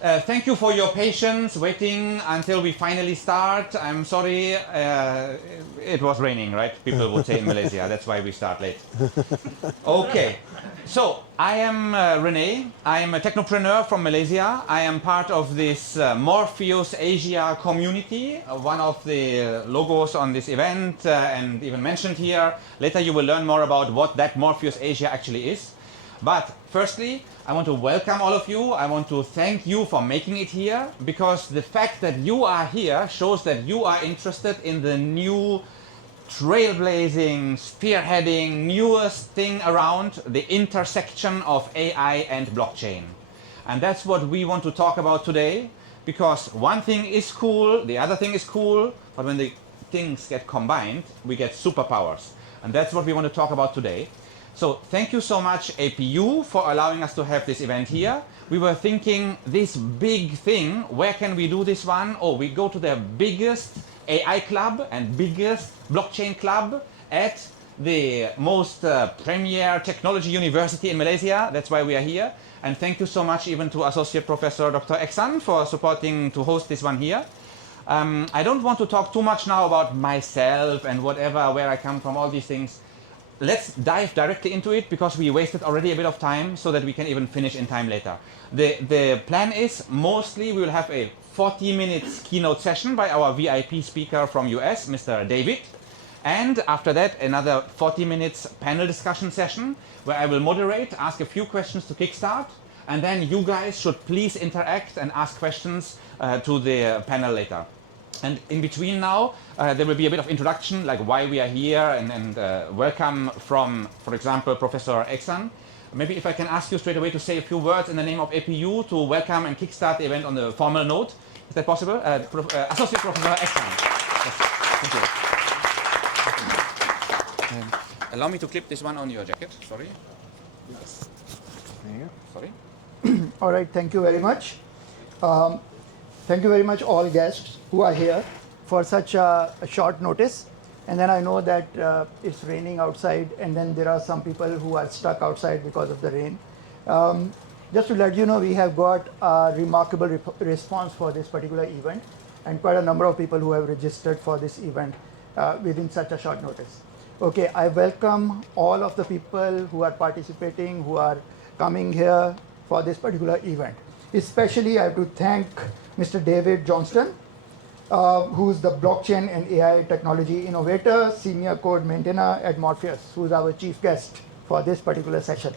Thank you for your patience waiting until we finally start. I'm sorry, it was raining, right? People would say in Malaysia. That's why we start late. Okay, so I am Rene. I am a technopreneur from Malaysia. I am part of this Morpheus Asia community, one of the logos on this event and even mentioned here. Later you will learn more about what that Morpheus Asia actually is. But firstly, I want to welcome all of you. I want to thank you for making it here, because the fact that you are here shows that you are interested in the new trailblazing, spearheading, newest thing around, the intersection of AI and blockchain. And that's what we want to talk about today, because one thing is cool, the other thing is cool, but when the things get combined, we get superpowers. And that's what we want to talk about today. So thank you so much, APU, for allowing us to have this event here. We were thinking this big thing, where can we do this one? Oh, we go to the biggest AI club and biggest blockchain club at the most premier technology university in Malaysia. That's why we are here. And thank you so much even to Associate Professor Dr. Eksan for supporting to host this one here. I don't want to talk too much now about myself and whatever, where I come from, all these things. Let's dive directly into it, because we wasted already a bit of time so that we can even finish in time later. The plan is mostly we will have a 40 minutes keynote session by our VIP speaker from US, Mr. David. And after that, another 40 minutes panel discussion session where I will moderate, ask a few questions to kickstart, and then you guys should please interact and ask questions to the panel later. And in between now, there will be a bit of introduction, like why we are here, and welcome from, for example, Professor Eksan. Maybe if I can ask you straight away to say a few words in the name of APU to welcome and kickstart the event on the formal note. Is that possible? Associate Professor Eksan. Yes. Thank you. Allow me to clip this one on your jacket. Sorry. Yes. Sorry. All right, thank you very much. Thank you very much, all guests who are here for such a short notice. And then I know that it's raining outside, and then there are some people who are stuck outside because of the rain. Just to let you know, we have got a remarkable response for this particular event, and quite a number of people who have registered for this event within such a short notice. Okay, I welcome all of the people who are participating, who are coming here for this particular event. Especially, I have to thank Mr. David Johnston, who's the blockchain and AI technology innovator, senior code maintainer at Morpheus, who's our chief guest for this particular session.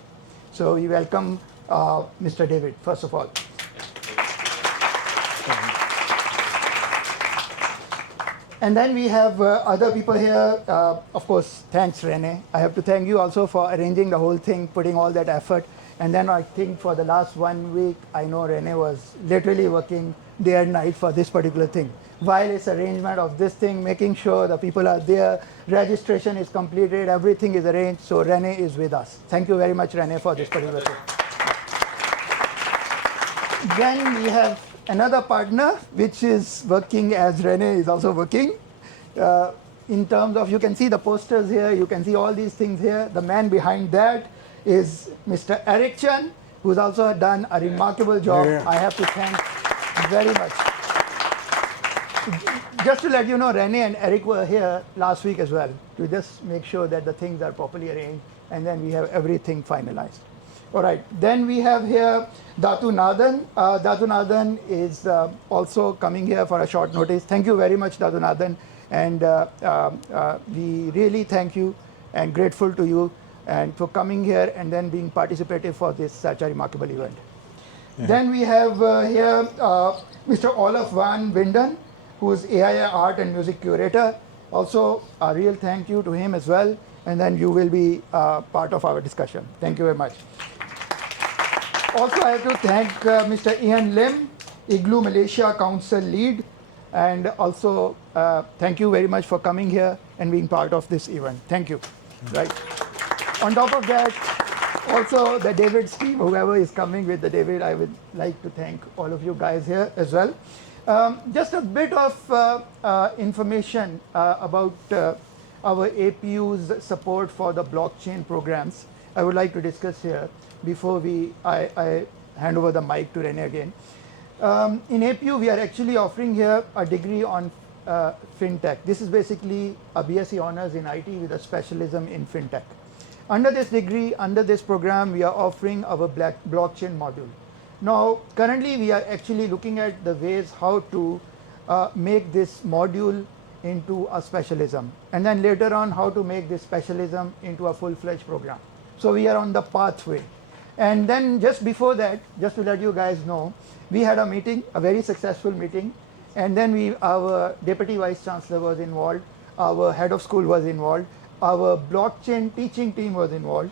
So we welcome Mr. David, first of all. And then we have other people here. Of course, thanks, Rene. I have to thank you also for arranging the whole thing, putting all that effort. And then I think for the last 1 week, I know Rene was literally working day and night for this particular thing. While it's arrangement of this thing, making sure the people are there, registration is completed, everything is arranged. So Rene is with us. Thank you very much, Rene, for this particular thing. Then we have another partner, which is working as Rene is also working. In terms of, you can see the posters here, you can see all these things here. The man behind that is Mr. Eric Chan, who's also done a remarkable job. Yeah. I have to thank very much. Just to let you know, Rene and Eric were here last week as well to just make sure that the things are properly arranged, and then we have everything finalized. All right, then we have here Datu Nathan. Datu Nathan is also coming here for a short notice. Thank you very much, Datu Nathan, and we really thank you and grateful to you and for coming here and then being participative for this such a remarkable event. Yeah. Then we have here Mr. Olaf van Winden, who is AI Art and Music Curator. Also, a real thank you to him as well. And then you will be part of our discussion. Thank you very much. Also, I have to thank Mr. Ian Lim, Igloo Malaysia Council Lead. And also, thank you very much for coming here and being part of this event. Thank you. Right. On top of that, also the David's team, whoever is coming with the David, I would like to thank all of you guys here as well. Just a bit of information about our APU's support for the blockchain programs. I would like to discuss here before I hand over the mic to Rene again. In APU, we are actually offering here a degree on FinTech. This is basically a BSc Honors in IT with a specialism in FinTech. Under this degree, under this program, we are offering our blockchain module. Now, currently, we are actually looking at the ways how to make this module into a specialism, and then later on how to make this specialism into a full-fledged program. So we are on the pathway. And then just before that, just to let you guys know, we had a meeting, a very successful meeting, and then our Deputy Vice Chancellor was involved, our head of school was involved, our blockchain teaching team was involved.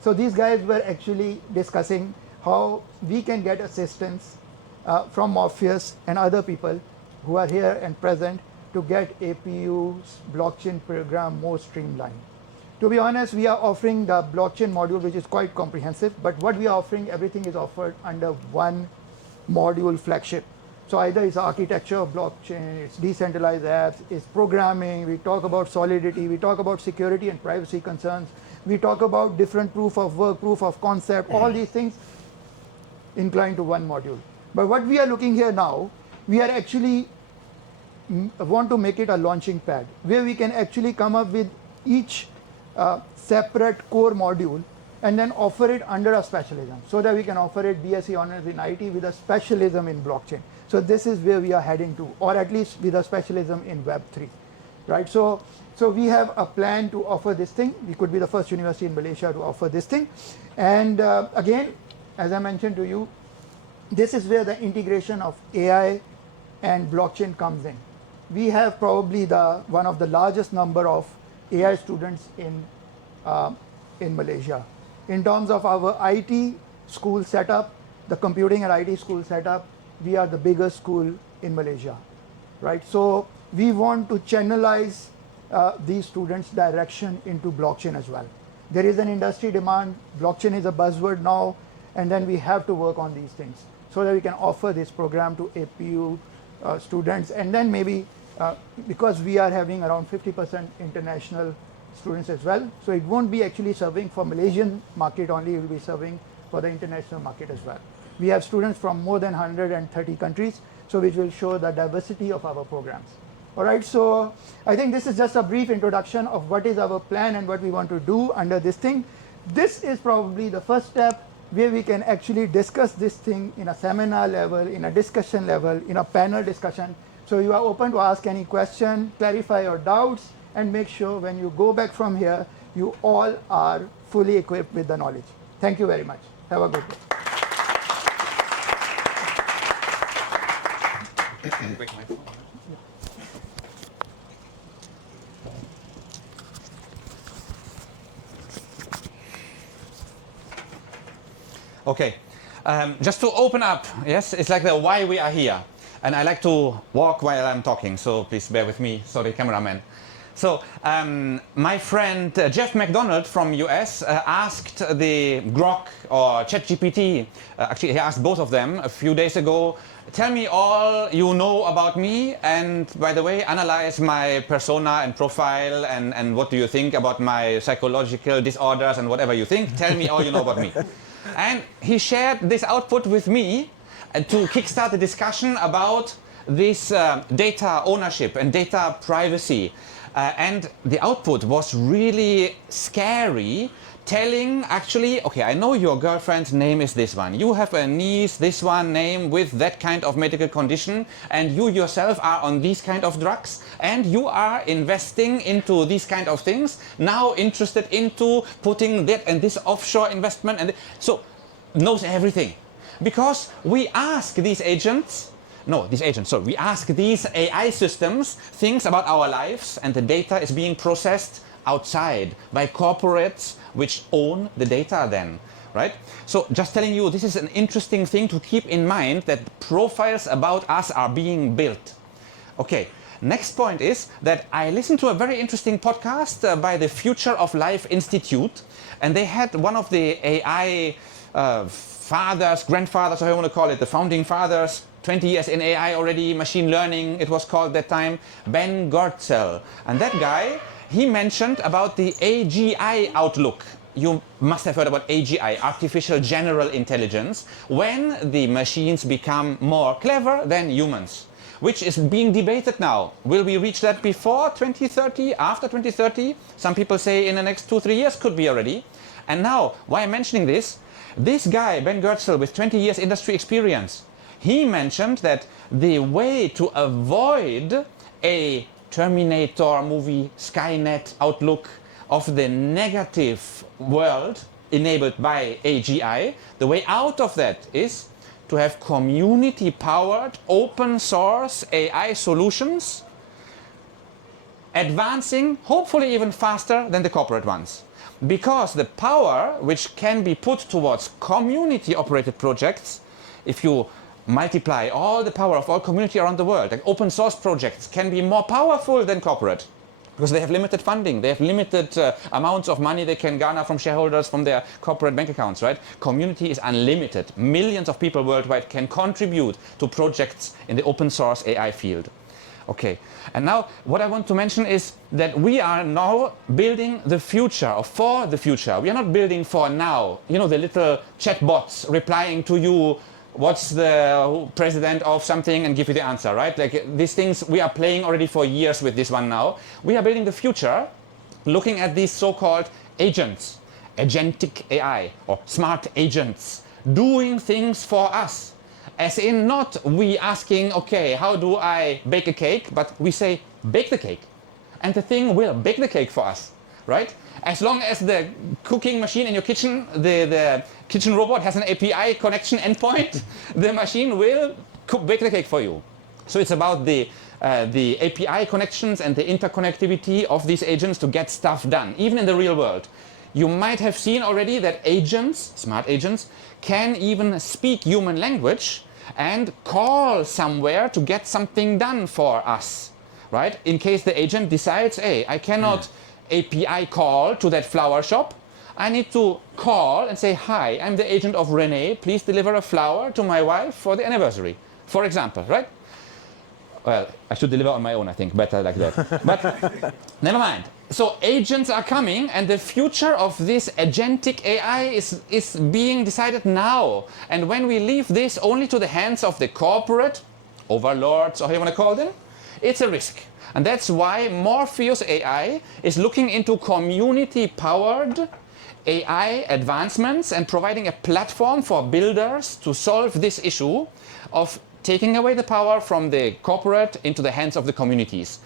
So these guys were actually discussing how we can get assistance from Morpheus and other people who are here and present to get APU's blockchain program more streamlined. To be honest, we are offering the blockchain module, which is quite comprehensive, but what we are offering, everything is offered under one module flagship. So either it's architecture of blockchain, it's decentralized apps, it's programming, we talk about solidity, we talk about security and privacy concerns, we talk about different proof of work, proof of concept, all these things inclined to one module. But what we are looking here now, we are actually want to make it a launching pad where we can actually come up with each separate core module and then offer it under a specialism so that we can offer it BSc Honors in IT with a specialism in blockchain. So this is where we are heading to, or at least with a specialism in Web3, right? So we have a plan to offer this thing. We could be the first university in Malaysia to offer this thing. And again, as I mentioned to you, this is where the integration of AI and blockchain comes in. We have probably one of the largest number of AI students in Malaysia. In terms of our IT school setup, the computing and IT school setup, we are the biggest school in Malaysia, right? So we want to channelize these students' direction into blockchain as well. There is an industry demand, blockchain is a buzzword now, and then we have to work on these things so that we can offer this program to APU students, and then maybe because we are having around 50% international students as well, so it won't be actually serving for Malaysian market only, it will be serving for the international market as well. We have students from more than 130 countries, so which will show the diversity of our programs. All right, so I think this is just a brief introduction of what is our plan and what we want to do under this thing. This is probably the first step where we can actually discuss this thing in a seminar level, in a discussion level, in a panel discussion. So you are open to ask any question, clarify your doubts, and make sure when you go back from here, you all are fully equipped with the knowledge. Thank you very much. Have a good day. Okay, just to open up, yes, it's like the why we are here. And I like to walk while I'm talking, so please bear with me. Sorry, cameraman. So my friend Jeff McDonald from US asked the Grok or ChatGPT, actually he asked both of them a few days ago, tell me all you know about me, and by the way, analyze my persona and profile, and what do you think about my psychological disorders and whatever you think, tell me all you know about me. And he shared this output with me to kickstart the discussion about this data ownership and data privacy. And the output was really scary, telling actually, okay, I know your girlfriend's name is this one. You have a niece, this one name with that kind of medical condition, and you yourself are on these kind of drugs, and you are investing into these kind of things, now interested into putting that and this offshore investment, and so knows everything. Because we ask these agents, we ask these AI systems things about our lives, and the data is being processed outside by corporates which own the data then, right? So just telling you, this is an interesting thing to keep in mind, that profiles about us are being built. Okay, next point is that I listened to a very interesting podcast by the Future of Life Institute, and they had one of the AI fathers, grandfathers, how you want to call it, the founding fathers, 20 years in AI already, machine learning, it was called that time, Ben Goertzel. And that guy, he mentioned about the AGI outlook. you must have heard about AGI, Artificial General Intelligence, when the machines become more clever than humans, which is being debated now. Will we reach that before 2030, after 2030? Some people say in the next 2-3 years could be already. And now, why I'm mentioning this guy, Ben Goertzel, with 20 years industry experience, he mentioned that the way to avoid a Terminator movie, Skynet outlook of the negative world enabled by AGI, the way out of that is to have community-powered, open-source AI solutions advancing, hopefully even faster than the corporate ones. Because the power which can be put towards community-operated projects, if you multiply all the power of all community around the world, like open source projects can be more powerful than corporate because they have limited funding, they have limited amounts of money they can garner from shareholders from their corporate bank accounts, right? Community is unlimited. Millions of people worldwide can contribute to projects in the open source AI field. Okay, and now what I want to mention is that we are now building the future, or for the future. We are not building for now. You know, the little chatbots replying to you, what's the president of something, and give you the answer, right? Like these things we are playing already for years with this one now. We are building the future, looking at these so-called agents, agentic AI, or smart agents, doing things for us. As in not we asking, okay, how do I bake a cake? But we say, bake the cake. And the thing will bake the cake for us, right? As long as the cooking machine in your kitchen, the kitchen robot has an API connection endpoint, the machine will bake the cake for you. So it's about the API connections and the interconnectivity of these agents to get stuff done, even in the real world. You might have seen already that agents, smart agents, can even speak human language and call somewhere to get something done for us, right? In case the agent decides, hey, I cannot API call to that flower shop, I need to call and say, hi, I'm the agent of Renee, please deliver a flower to my wife for the anniversary, for example, right? Well, I should deliver on my own, I think, better like that. But never mind. So agents are coming, and the future of this agentic AI is being decided now. And when we leave this only to the hands of the corporate overlords, or how you want to call them, it's a risk. And that's why Morpheus AI is looking into community-powered AI advancements and providing a platform for builders to solve this issue of taking away the power from the corporate into the hands of the communities.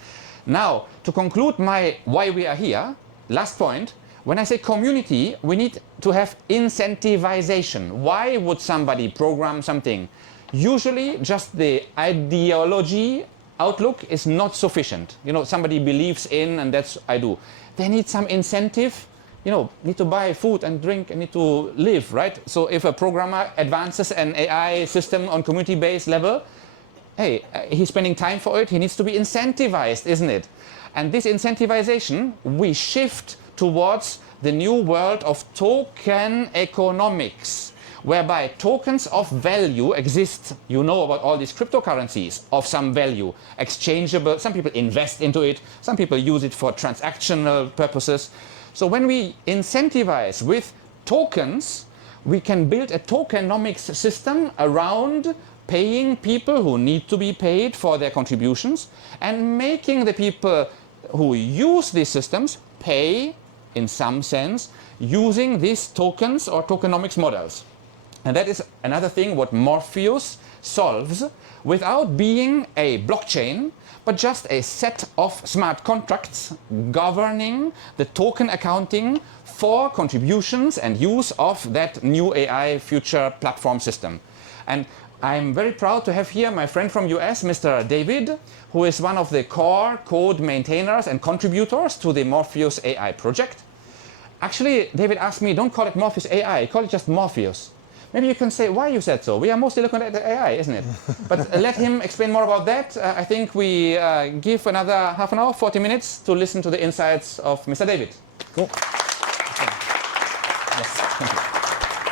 Now, to conclude my why we are here, last point, when I say community, we need to have incentivization. Why would somebody program something? Usually just the ideology outlook is not sufficient. You know, somebody believes in, and that's I do. They need some incentive. You know, need to buy food and drink and need to live, right? So if a programmer advances an AI system on community-based level, hey, he's spending time for it, he needs to be incentivized, isn't it? And this incentivization, we shift towards the new world of token economics, whereby tokens of value exist. You know about all these cryptocurrencies of some value, exchangeable. Some people invest into it, some people use it for transactional purposes. So when we incentivize with tokens, we can build a tokenomics system around paying people who need to be paid for their contributions and making the people who use these systems pay, in some sense, using these tokens or tokenomics models. And that is another thing what Morpheus solves without being a blockchain, but just a set of smart contracts governing the token accounting for contributions and use of that new AI future platform system. And I'm very proud to have here my friend from US, Mr. David, who is one of the core code maintainers and contributors to the Morpheus AI project. Actually, David asked me, don't call it Morpheus AI, call it just Morpheus. Maybe you can say why you said so. We are mostly looking at AI, isn't it? But let him explain more about that. I think we give another half an hour, 40 minutes to listen to the insights of Mr. David. Cool.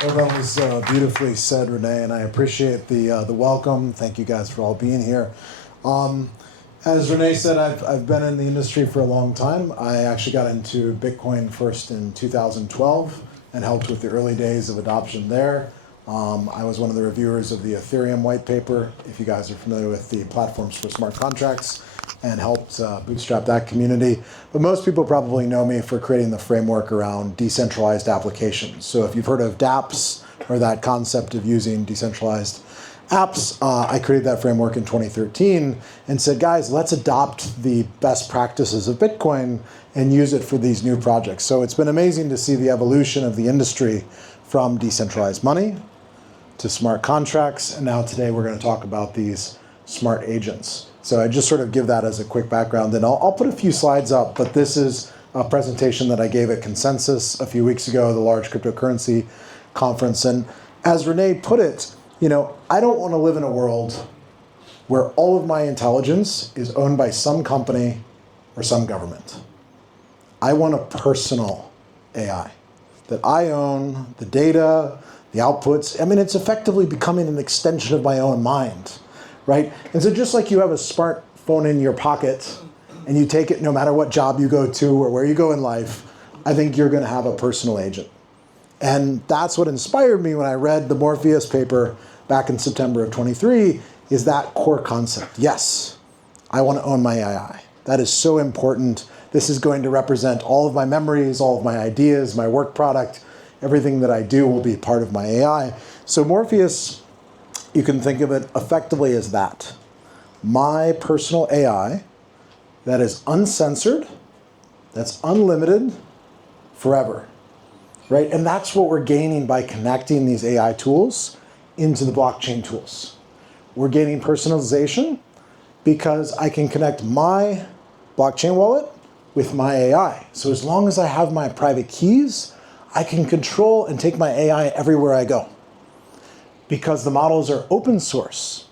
Well, that was beautifully said, Renee, and I appreciate the welcome. Thank you guys for all being here. As Renee said, I've been in the industry for a long time. I actually got into Bitcoin first in 2012 and helped with the early days of adoption there. I was one of the reviewers of the Ethereum white paper, if you guys are familiar with the platforms for smart contracts, and helped bootstrap that community. But most people probably know me for creating the framework around decentralized applications. So if you've heard of dApps or that concept of using decentralized apps, I created that framework in 2013 and said, guys, let's adopt the best practices of Bitcoin and use it for these new projects. So it's been amazing to see the evolution of the industry from decentralized money to smart contracts, and now today we're going to talk about these smart agents. So I just sort of give that as a quick background, and I'll put a few slides up, but this is a presentation that I gave at Consensus a few weeks ago, the large cryptocurrency conference. And as Renee put it, you know, I don't want to live in a world where all of my intelligence is owned by some company or some government. I want a personal AI that I own, the data, the outputs. I mean, it's effectively becoming an extension of my own mind, right? And so just like you have a smartphone in your pocket and you take it no matter what job you go to or where you go in life, I think you're going to have a personal agent. And that's what inspired me when I read the Morpheus paper back in September of 23, is that core concept. Yes, I want to own my AI. That is so important. This is going to represent all of my memories, all of my ideas, my work product. Everything that I do will be part of my AI. So Morpheus, you can think of it effectively as that. My personal AI that is uncensored, that's unlimited, forever, right? And that's what we're gaining by connecting these AI tools into the blockchain tools. We're gaining personalization because I can connect my blockchain wallet with my AI. So as long as I have my private keys, I can control and take my AI everywhere I go. Because the models are open source,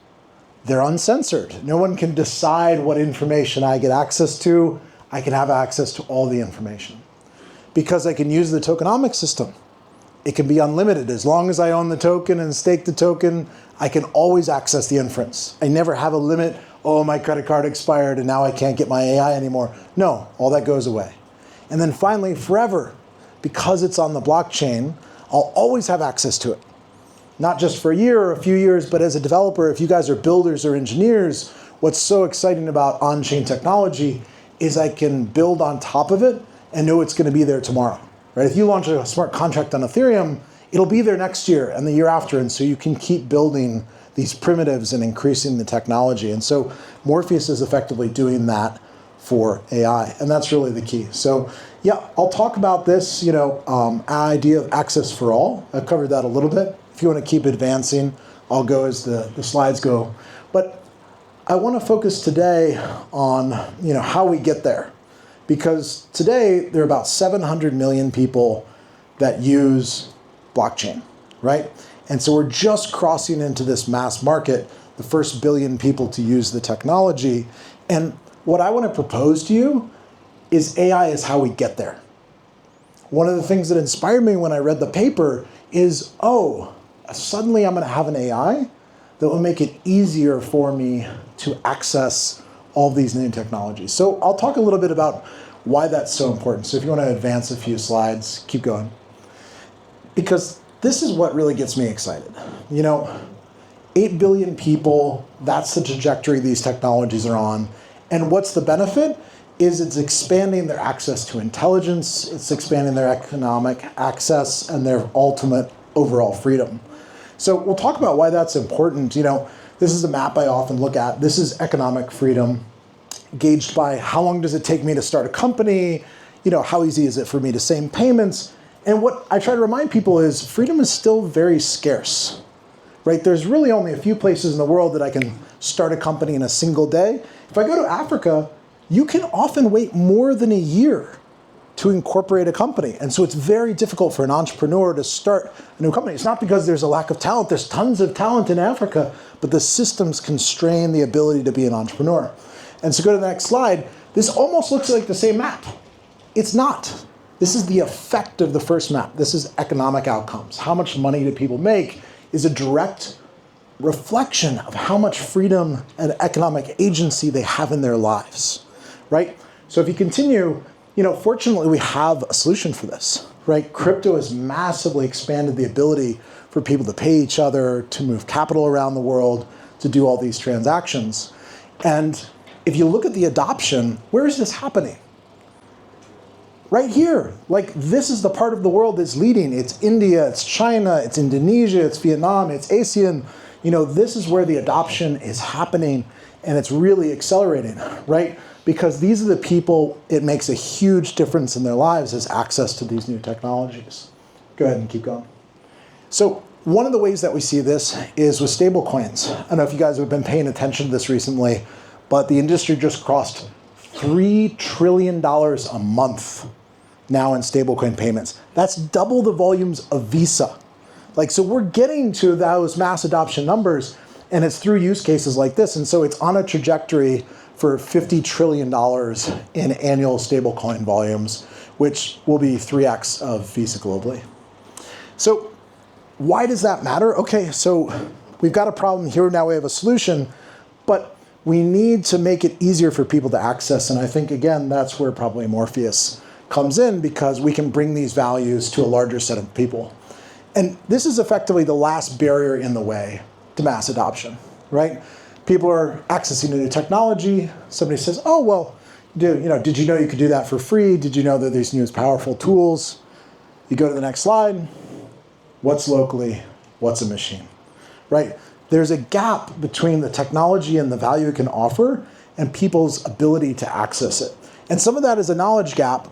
they're uncensored. No one can decide what information I get access to. I can have access to all the information. Because I can use the tokenomics system, it can be unlimited. As long as I own the token and stake the token, I can always access the inference. I never have a limit. Oh, my credit card expired and now I can't get my AI anymore. No, all that goes away. And then finally, forever, because it's on the blockchain, I'll always have access to it. Not just for a year or a few years, but as a developer, if you guys are builders or engineers, what's so exciting about on-chain technology is I can build on top of it and know it's going to be there tomorrow. Right? If you launch a smart contract on Ethereum, it'll be there next year and the year after, and so you can keep building these primitives and increasing the technology. And so Morpheus is effectively doing that for AI, and that's really the key. So yeah, I'll talk about this, idea of access for all. I've covered that a little bit. If you want to keep advancing, I'll go as the slides go. But I want to focus today on, how we get there. Because today, there are about 700 million people that use blockchain, right? And so we're just crossing into this mass market, the first billion people to use the technology. And what I want to propose to you is AI is how we get there. One of the things that inspired me when I read the paper is, suddenly I'm going to have an AI that will make it easier for me to access all these new technologies. So I'll talk a little bit about why that's so important. So if you want to advance a few slides, keep going. Because this is what really gets me excited. 8 billion people, that's the trajectory these technologies are on. And what's the benefit? Is it's expanding their access to intelligence, it's expanding their economic access and their ultimate overall freedom. So we'll talk about why that's important. This is a map I often look at. This is economic freedom, gauged by how long does it take me to start a company, how easy is it for me to send payments. And what I try to remind people is freedom is still very scarce, right? There's really only a few places in the world that I can start a company in a single day. If I go to Africa, you can often wait more than a year to incorporate a company. And so it's very difficult for an entrepreneur to start a new company. It's not because there's a lack of talent. There's tons of talent in Africa, but the systems constrain the ability to be an entrepreneur. And so go to the next slide. This almost looks like the same map. It's not. This is the effect of the first map. This is economic outcomes. How much money do people make is a direct reflection of how much freedom and economic agency they have in their lives, right? So if you continue, fortunately we have a solution for this, right? Crypto has massively expanded the ability for people to pay each other, to move capital around the world, to do all these transactions. And if you look at the adoption, where is this happening? Right here. Like, this is the part of the world that's leading. It's India, it's China, it's Indonesia, it's Vietnam, it's ASEAN. This is where the adoption is happening, and it's really accelerating, right? Because these are the people, it makes a huge difference in their lives as access to these new technologies. Go ahead and keep going. So one of the ways that we see this is with stable coins. I don't know if you guys have been paying attention to this recently, but the industry just crossed $3 trillion a month now in stablecoin payments. That's double the volumes of Visa. So we're getting to those mass adoption numbers, and it's through use cases like this. And so it's on a trajectory for $50 trillion in annual stablecoin volumes, which will be 3x of Visa globally. So why does that matter? Okay, so we've got a problem here, now we have a solution, but we need to make it easier for people to access. And I think, again, that's where probably Morpheus comes in, because we can bring these values to a larger set of people. And this is effectively the last barrier in the way to mass adoption, right? People are accessing a new technology. Somebody says, oh, well, did you know you could do that for free? Did you know that these new powerful tools? You go to the next slide. What's locally? What's a machine, right? There's a gap between the technology and the value it can offer and people's ability to access it. And some of that is a knowledge gap,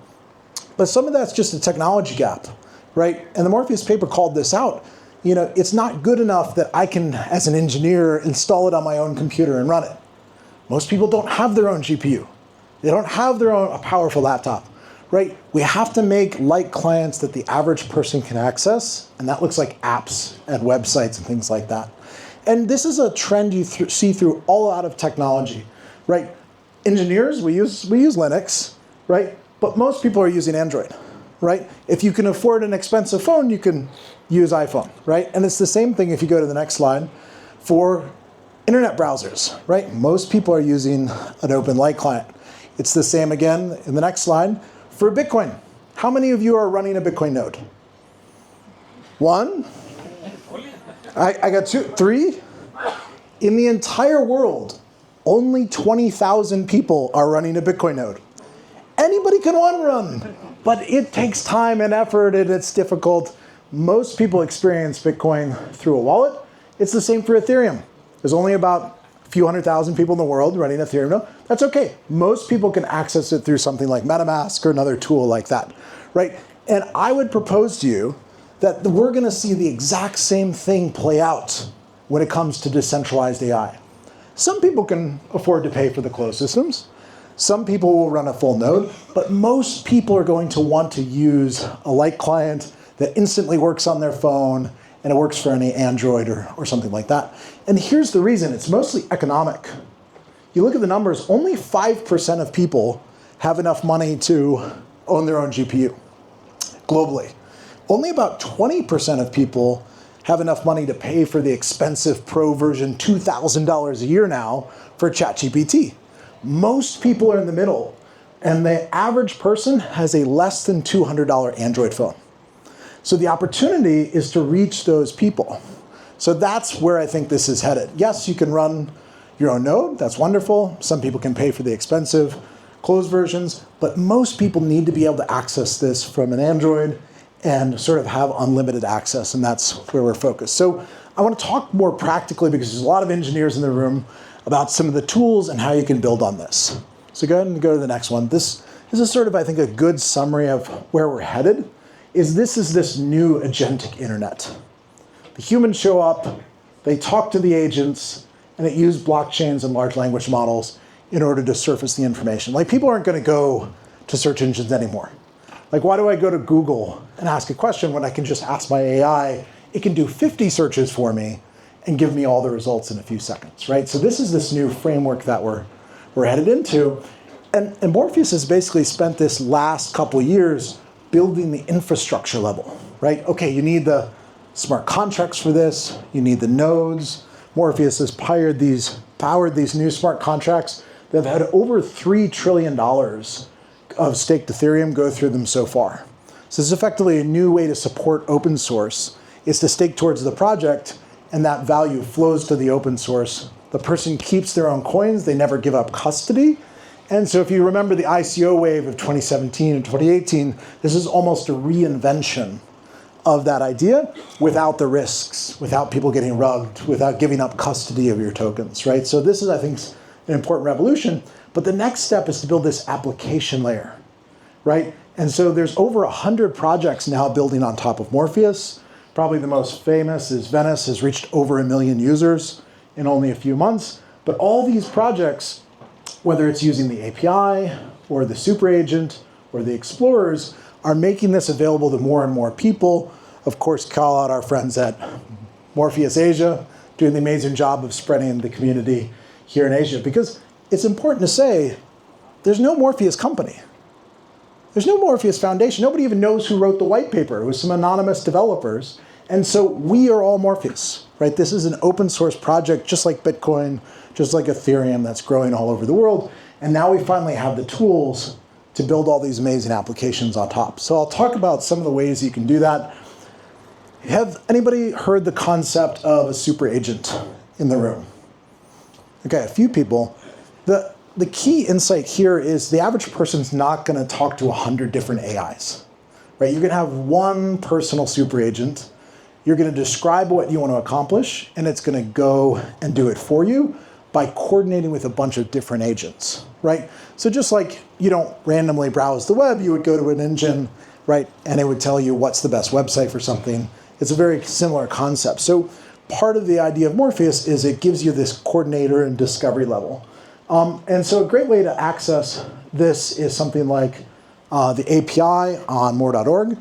but some of that's just a technology gap, right? And the Morpheus paper called this out. It's not good enough that I can, as an engineer, install it on my own computer and run it. Most people don't have their own GPU. They don't have their own powerful laptop, right? We have to make light clients that the average person can access, and that looks like apps and websites and things like that. And this is a trend you see through all out of technology, right? Engineers, we use Linux, right? But most people are using Android, right? If you can afford an expensive phone, you can use iPhone, right? And it's the same thing if you go to the next slide for internet browsers, right? Most people are using an open light client. It's the same again in the next slide for Bitcoin. How many of you are running a Bitcoin node? One? I got two, three? In the entire world, only 20,000 people are running a Bitcoin node. Anybody can run, but it takes time and effort, and it's difficult. Most people experience Bitcoin through a wallet. It's the same for Ethereum. There's only about a few 100,000 people in the world running Ethereum node. That's okay. Most people can access it through something like MetaMask or another tool like that, right? And I would propose to you that we're going to see the exact same thing play out when it comes to decentralized AI. Some people can afford to pay for the closed systems. Some people will run a full node, but most people are going to want to use a light client that instantly works on their phone, and it works for any Android or something like that. And here's the reason. It's mostly economic. You look at the numbers, only 5% of people have enough money to own their own GPU globally. Only about 20% of people have enough money to pay for the expensive pro version $2,000 a year now for ChatGPT. Most people are in the middle, and the average person has a less than $200 Android phone. So the opportunity is to reach those people. So that's where I think this is headed. Yes, you can run your own node. That's wonderful. Some people can pay for the expensive closed versions, but most people need to be able to access this from an Android and sort of have unlimited access, and that's where we're focused. So I want to talk more practically, because there's a lot of engineers in the room, about some of the tools and how you can build on this. So go ahead and go to the next one. This is sort of, I think, a good summary of where we're headed. This is this new agentic internet. The humans show up, they talk to the agents, and it used blockchains and large language models in order to surface the information. Like, people aren't going to go to search engines anymore. Like, why do I go to Google and ask a question when I can just ask my AI? It can do 50 searches for me and give me all the results in a few seconds, right? So this is this new framework that we're headed into. And Morpheus has basically spent this last couple years building the infrastructure level, right? Okay, you need the smart contracts for this. You need the nodes. Morpheus has powered these new smart contracts that have had over $3 trillion of staked Ethereum go through them so far. So this is effectively a new way to support open source, is to stake towards the project, and that value flows to the open source. The person keeps their own coins, they never give up custody. And so if you remember the ICO wave of 2017 and 2018, this is almost a reinvention of that idea without the risks, without people getting rugged, without giving up custody of your tokens, right? So this is, I think, an important revolution. But the next step is to build this application layer, right? And so there's over 100 projects now building on top of Morpheus. Probably the most famous is Venice, has reached over 1 million users in only a few months. But all these projects, whether it's using the API or the super agent or the explorers, are making this available to more and more people. Of course, call out our friends at Morpheus Asia, doing the amazing job of spreading the community here in Asia. Because it's important to say, there's no Morpheus company. There's no Morpheus Foundation. Nobody even knows who wrote the white paper. It was some anonymous developers. And so we are all Morpheus, right? This is an open source project, just like Bitcoin, just like Ethereum, that's growing all over the world. And now we finally have the tools to build all these amazing applications on top. So I'll talk about some of the ways you can do that. Have anybody heard the concept of a super agent in the room? Okay, a few people. The key insight here is the average person's not going to talk to 100 different AIs, right? You're going to have one personal super agent. You're going to describe what you want to accomplish, and it's going to go and do it for you by coordinating with a bunch of different agents, right? So just like you don't randomly browse the web, you would go to an engine, right? And it would tell you what's the best website for something. It's a very similar concept. So part of the idea of Morpheus is it gives you this coordinator and discovery level. And so a great way to access this is something like the API on more.org.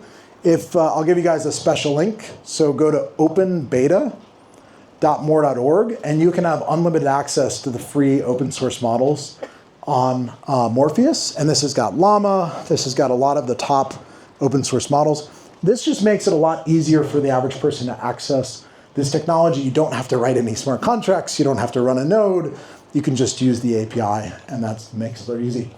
I'll give you guys a special link. So go to openbeta.more.org, and you can have unlimited access to the free open source models on Morpheus. And this has got Llama. This has got a lot of the top open source models. This just makes it a lot easier for the average person to access this technology. You don't have to write any smart contracts. You don't have to run a node. You can just use the API, and that makes it very easy.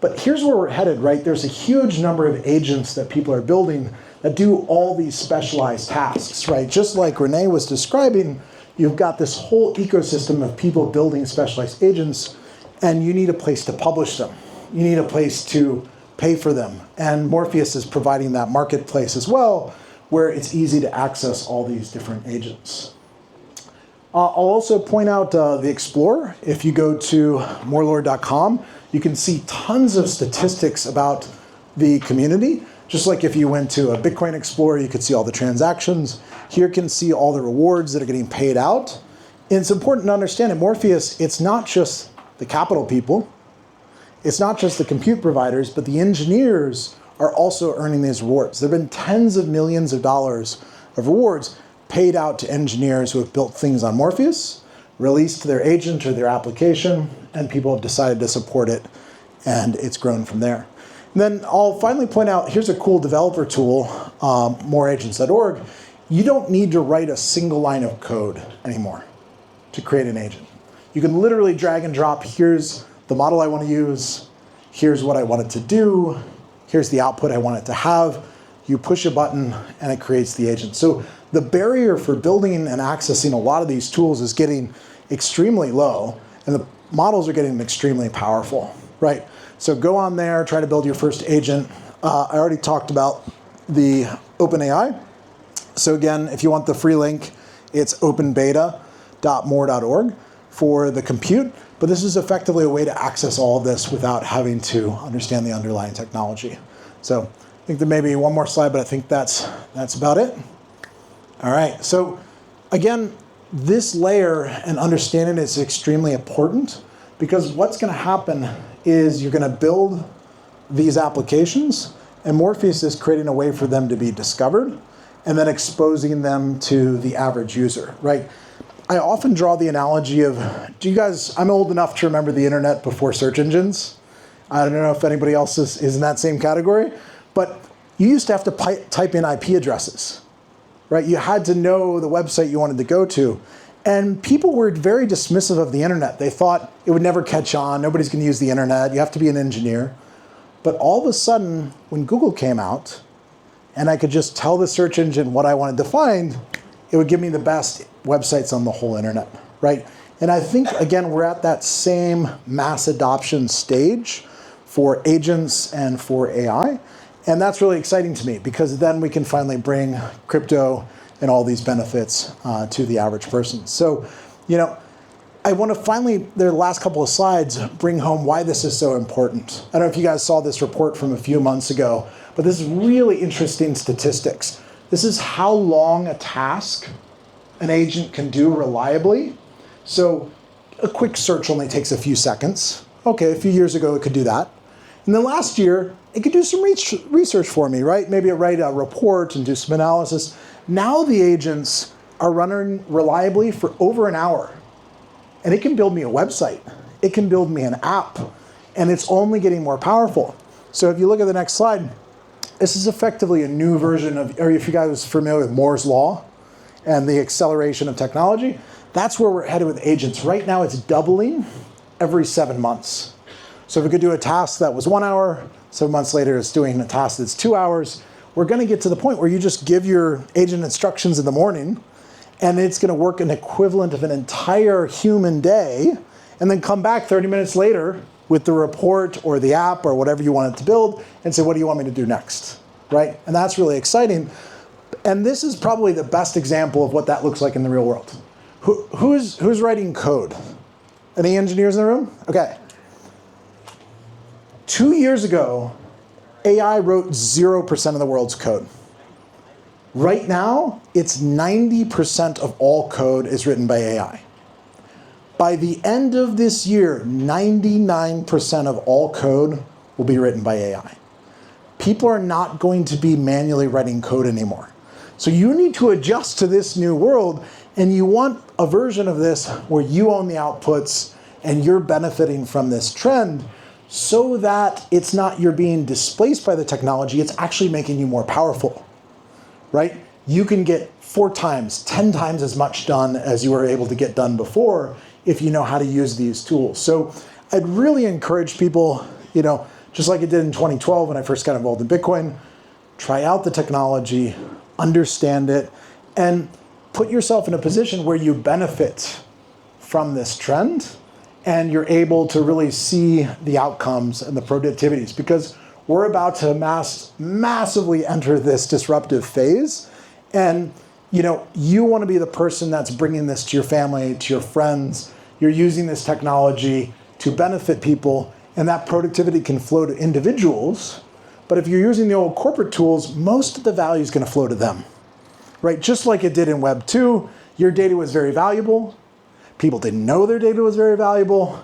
But here's where we're headed, right? There's a huge number of agents that people are building that do all these specialized tasks, right? Just like Renee was describing, you've got this whole ecosystem of people building specialized agents, and you need a place to publish them. You need a place to pay for them. And Morpheus is providing that marketplace as well, where it's easy to access all these different agents. I'll also point out the Explorer. If you go to morelord.com, you can see tons of statistics about the community. Just like if you went to a Bitcoin Explorer, you could see all the transactions. Here you can see all the rewards that are getting paid out. And it's important to understand in Morpheus, it's not just the capital people, it's not just the compute providers, but the engineers are also earning these rewards. There have been tens of millions of dollars of rewards paid out to engineers who have built things on Morpheus, released their agent or their application, and people have decided to support it, and it's grown from there. And then I'll finally point out, here's a cool developer tool, moreagents.org. You don't need to write a single line of code anymore to create an agent. You can literally drag and drop, here's the model I want to use, here's what I want it to do, here's the output I want it to have. You push a button and it creates the agent. So the barrier for building and accessing a lot of these tools is getting extremely low, and the models are getting extremely powerful, right? So go on there, try to build your first agent. I already talked about the OpenAI. So again, if you want the free link, it's openbeta.more.org for the compute. But this is effectively a way to access all of this without having to understand the underlying technology. So I think there may be one more slide, but I think that's about it. All right, so again, this layer and understanding is extremely important, because what's going to happen is you're going to build these applications, and Morpheus is creating a way for them to be discovered and then exposing them to the average user, right? I often draw the analogy of, I'm old enough to remember the internet before search engines. I don't know if anybody else is in that same category, but you used to have to type in IP addresses, right? You had to know the website you wanted to go to. And people were very dismissive of the internet. They thought it would never catch on. Nobody's going to use the internet. You have to be an engineer. But all of a sudden, when Google came out, and I could just tell the search engine what I wanted to find, it would give me the best websites on the whole internet, right? And I think, again, we're at that same mass adoption stage for agents and for AI. And that's really exciting to me, because then we can finally bring crypto and all these benefits to the average person. So, I want to finally, the last couple of slides, bring home why this is so important. I don't know if you guys saw this report from a few months ago, but this is really interesting statistics. This is how long a task an agent can do reliably. So a quick search only takes a few seconds. Okay, a few years ago it could do that. And then last year, it could do some research for me, right? Maybe write a report and do some analysis. Now the agents are running reliably for over an hour. And it can build me a website. It can build me an app. And it's only getting more powerful. So if you look at the next slide, this is effectively a new version of, or if you guys are familiar with Moore's Law and the acceleration of technology, that's where we're headed with agents. Right now it's doubling every 7 months. So if we could do a task that was 1 hour, 7 months later it's doing a task that's 2 hours, we're going to get to the point where you just give your agent instructions in the morning, and it's going to work an equivalent of an entire human day, and then come back 30 minutes later with the report or the app or whatever you want it to build and say, what do you want me to do next, right? And that's really exciting. And this is probably the best example of what that looks like in the real world. Who's writing code? Any engineers in the room? Okay. 2 years ago, AI wrote 0% of the world's code. Right now, it's 90% of all code is written by AI. By the end of this year, 99% of all code will be written by AI. People are not going to be manually writing code anymore. So you need to adjust to this new world, and you want a version of this where you own the outputs and you're benefiting from this trend, so that it's not you're being displaced by the technology, it's actually making you more powerful, right? You can get 4 times, 10 times as much done as you were able to get done before if you know how to use these tools. So I'd really encourage people, just like I did in 2012 when I first got involved in Bitcoin, try out the technology, understand it, and put yourself in a position where you benefit from this trend and you're able to really see the outcomes and the productivities, because we're about to massively enter this disruptive phase. And you want to be the person that's bringing this to your family, to your friends. You're using this technology to benefit people, and that productivity can flow to individuals. But if you're using the old corporate tools, most of the value is going to flow to them, right? Just like it did in Web 2, your data was very valuable. People didn't know their data was very valuable,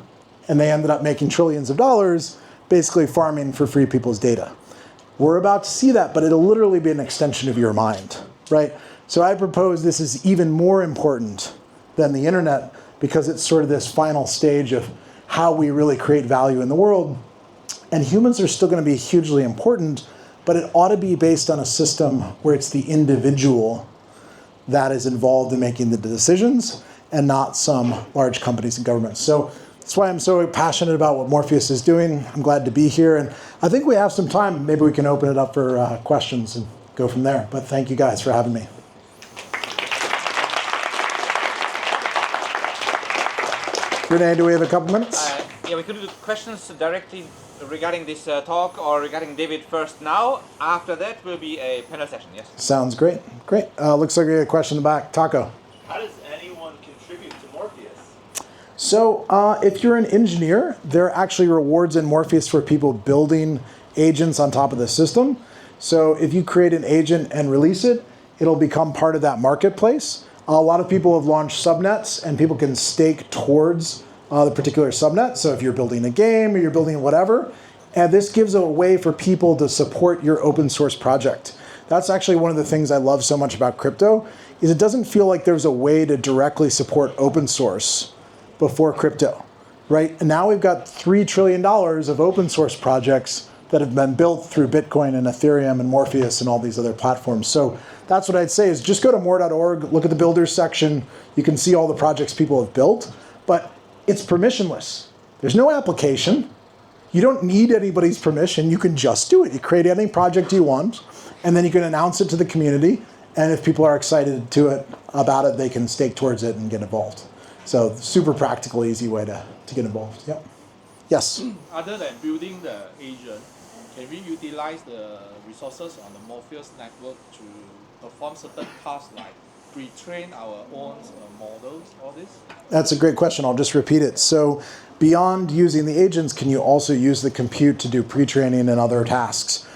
and they ended up making trillions of dollars basically farming for free people's data. We're about to see that, but it'll literally be an extension of your mind, right? So I propose this is even more important than the internet, because it's sort of this final stage of how we really create value in the world. And humans are still going to be hugely important, but it ought to be based on a system where it's the individual that is involved in making the decisions, and not some large companies and governments. So that's why I'm so passionate about what Morpheus is doing. I'm glad to be here. And I think we have some time. Maybe we can open it up for questions and go from there. But thank you guys for having me. Renee, do we have a couple minutes? Yeah, we could do questions directly regarding this talk or regarding David first now. After that will be a panel session, yes? Sounds great. Great. Looks like we have a question in the back. Taco. How does anyone contribute to Morpheus? So if you're an engineer, there are actually rewards in Morpheus for people building agents on top of the system. So if you create an agent and release it, it'll become part of that marketplace. A lot of people have launched subnets, and people can stake towards the particular subnet. So if you're building a game or you're building whatever, and this gives a way for people to support your open source project. That's actually one of the things I love so much about crypto, is it doesn't feel like there's a way to directly support open source before crypto, right? And now we've got $3 trillion of open source projects that have been built through Bitcoin and Ethereum and Morpheus and all these other platforms. So that's what I'd say is just go to more.org, look at the builders section. You can see all the projects people have built, but it's permissionless. There's no application. You don't need anybody's permission. You can just do it. You create any project you want, and then you can announce it to the community. And if people are excited about it, they can stake towards it and get involved. So super practical, easy way to get involved. Yep. Yes? Other than building the agent, can we utilize the resources on the Morpheus network to perform certain tasks like pre-train our own models, all this? That's a great question. I'll just repeat it. So beyond using the agents, can you also use the compute to do pre-training and other tasks?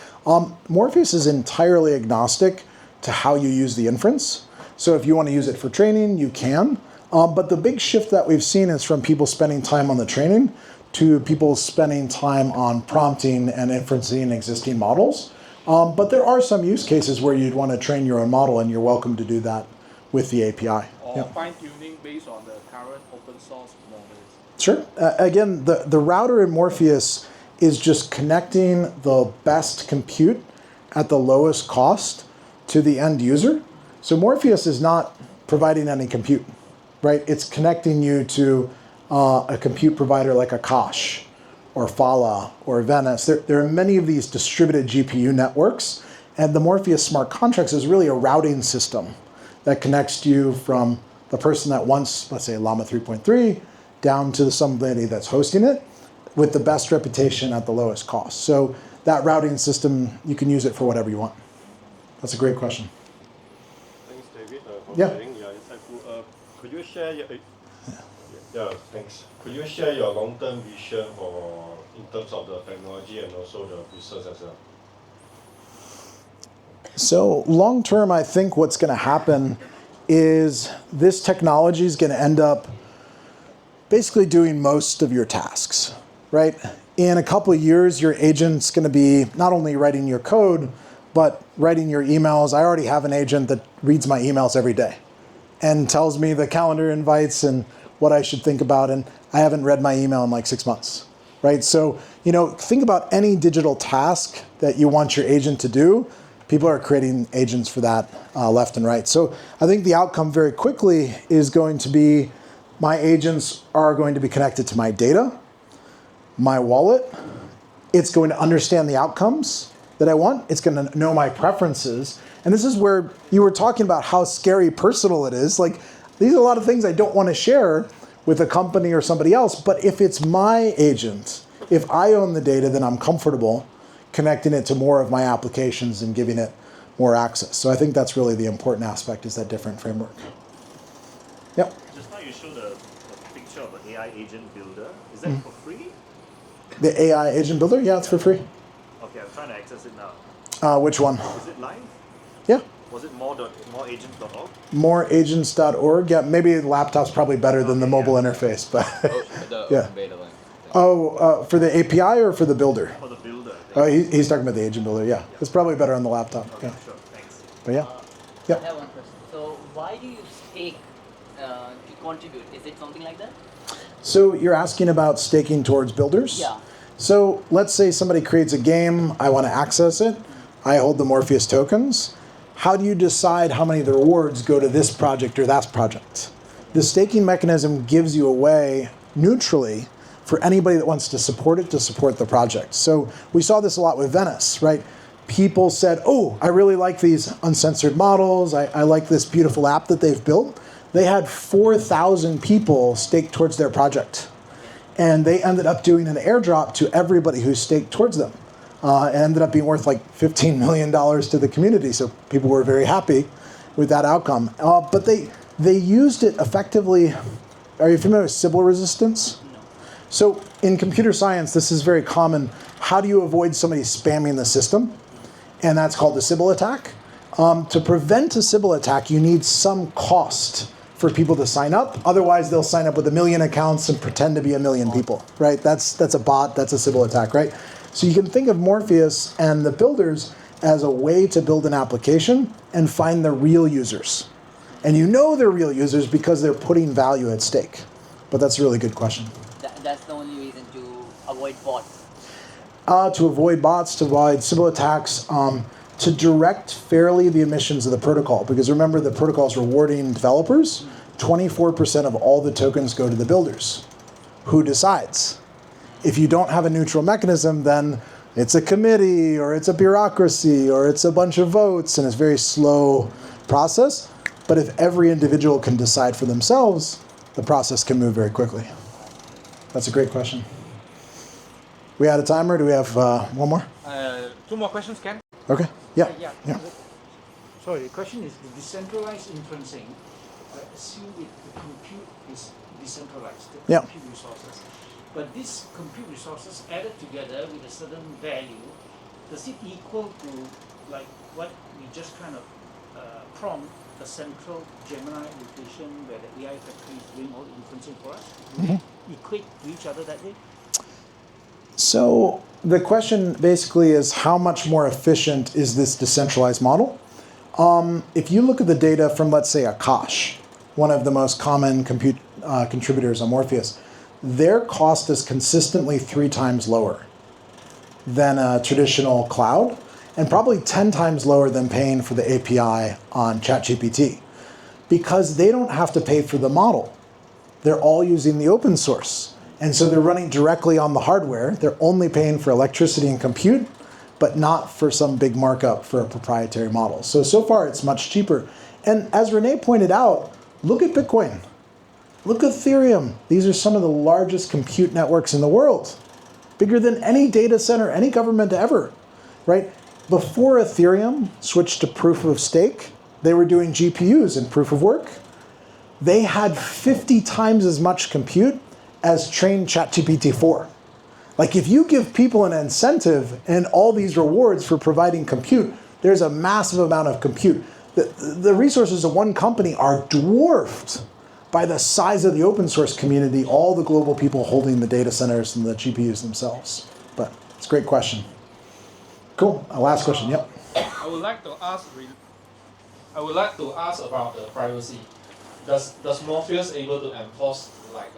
Morpheus is entirely agnostic to how you use the inference. So if you want to use it for training, you can. But the big shift that we've seen is from people spending time on the training to people spending time on prompting and inferencing existing models. But there are some use cases where you'd want to train your own model, and you're welcome to do that with the API. Or fine-tuning based on the current open source models? Sure. Again, the router in Morpheus is just connecting the best compute at the lowest cost to the end user. So Morpheus is not providing any compute, right? It's connecting you to a compute provider like Akash or Fala or Venice. There are many of these distributed GPU networks, and the Morpheus smart contracts is really a routing system that connects you from the person that wants, let's say, Llama 3.3 down to somebody that's hosting it with the best reputation at the lowest cost. So that routing system, you can use it for whatever you want. That's a great question. Thanks, David, for Yeah. sharing your insightful. Could you share your thanks. Could you share your long-term vision for in terms of the technology and also the business as well? So long term, I think what's going to happen is this technology is going to end up basically doing most of your tasks, right? In a couple of years, your agent's going to be not only writing your code, but writing your emails. I already have an agent that reads my emails every day and tells me the calendar invites and what I should think about. And I haven't read my email in like 6 months, right? So, think about any digital task that you want your agent to do. People are creating agents for that left and right. So I think the outcome very quickly is going to be my agents are going to be connected to my data, my wallet. It's going to understand the outcomes that I want. It's going to know my preferences. And this is where you were talking about how scary personal it is. Like, these are a lot of things I don't want to share with a company or somebody else. But if it's my agent, if I own the data, then I'm comfortable connecting it to more of my applications and giving it more access. So I think that's really the important aspect, is that different framework. Yep. Just now you showed a picture of an AI agent builder. Is that for free? The AI agent builder, yeah, it's for free. Okay, I'm trying to access it now. Which one? Is it live? Yeah. Was it moreagents.org? Moreagents.org. Yeah, maybe the laptop's probably better than the mobile interface, but yeah. For the API or for the builder? For the builder. Oh, he's talking about the agent builder. Yeah, it's probably better on the laptop. Okay, Yeah, sure, thanks. but yeah. I have one question. So why do you stake to contribute? Is it something like that? So you're asking about staking towards builders? Yeah. So let's say somebody creates a game, I want to access it, I hold the Morpheus tokens. How do you decide how many of the rewards go to this project or that project? The staking mechanism gives you a way, neutrally, for anybody that wants to support it, to support the project. So we saw this a lot with Venice, right? People said, oh, I really like these uncensored models, I like this beautiful app that they've built. They had 4,000 people stake towards their project. And they ended up doing an airdrop to everybody who staked towards them. It ended up being worth like $15 million to the community. So people were very happy with that outcome. But they used it effectively. Are you familiar with Sybil resistance? No. So in computer science, this is very common. How do you avoid somebody spamming the system? And that's called a Sybil attack. To prevent a Sybil attack, you need some cost for people to sign up. Otherwise, they'll sign up with 1 million accounts and pretend to be 1 million people, right? That's a bot, that's a Sybil attack, right? So you can think of Morpheus and the builders as a way to build an application and find the real users. And you know they're real users because they're putting value at stake. But that's a really good question. That's the only reason to avoid bots. To avoid bots, to avoid Sybil attacks, to direct fairly the emissions of the protocol. Because remember, the protocol is rewarding developers. 24% of all the tokens go to the builders. Who decides? If you don't have a neutral mechanism, then it's a committee, or it's a bureaucracy, or it's a bunch of votes, and it's a very slow process. But if every individual can decide for themselves, the process can move very quickly. That's a great question. We had a timer. Do we have one more? 2 more questions, Ken? Okay. Yeah. Yeah. Sorry, the question is the decentralized inferencing. I assume the compute is decentralized, the Yeah. compute resources. But these compute resources added together with a certain value, does it equal to like what we just kind of prompt a central Gemini location where the AI factory is doing all the inferencing for us? Do they equate to each other that way? So the question basically is, how much more efficient is this decentralized model? If you look at the data from, let's say, Akash, one of the most common compute contributors on Morpheus, their cost is consistently 3 times lower than a traditional cloud, and probably 10 times lower than paying for the API on ChatGPT, because they don't have to pay for the model. They're all using the open source. And so they're running directly on the hardware. They're only paying for electricity and compute, but not for some big markup for a proprietary model. So far it's much cheaper. And as Renee pointed out, look at Bitcoin. Look at Ethereum. These are some of the largest compute networks in the world. Bigger than any data center, any government ever, right? Before Ethereum switched to proof of stake, they were doing GPUs and proof of work. They had 50 times as much compute as trained ChatGPT-4. Like, if you give people an incentive and all these rewards for providing compute, there's a massive amount of compute. The resources of one company are dwarfed by the size of the open source community, all the global people holding the data centers and the GPUs themselves. But it's a great question. Cool. Last question. Yep. I would like to ask about the privacy. Does Morpheus able to enforce like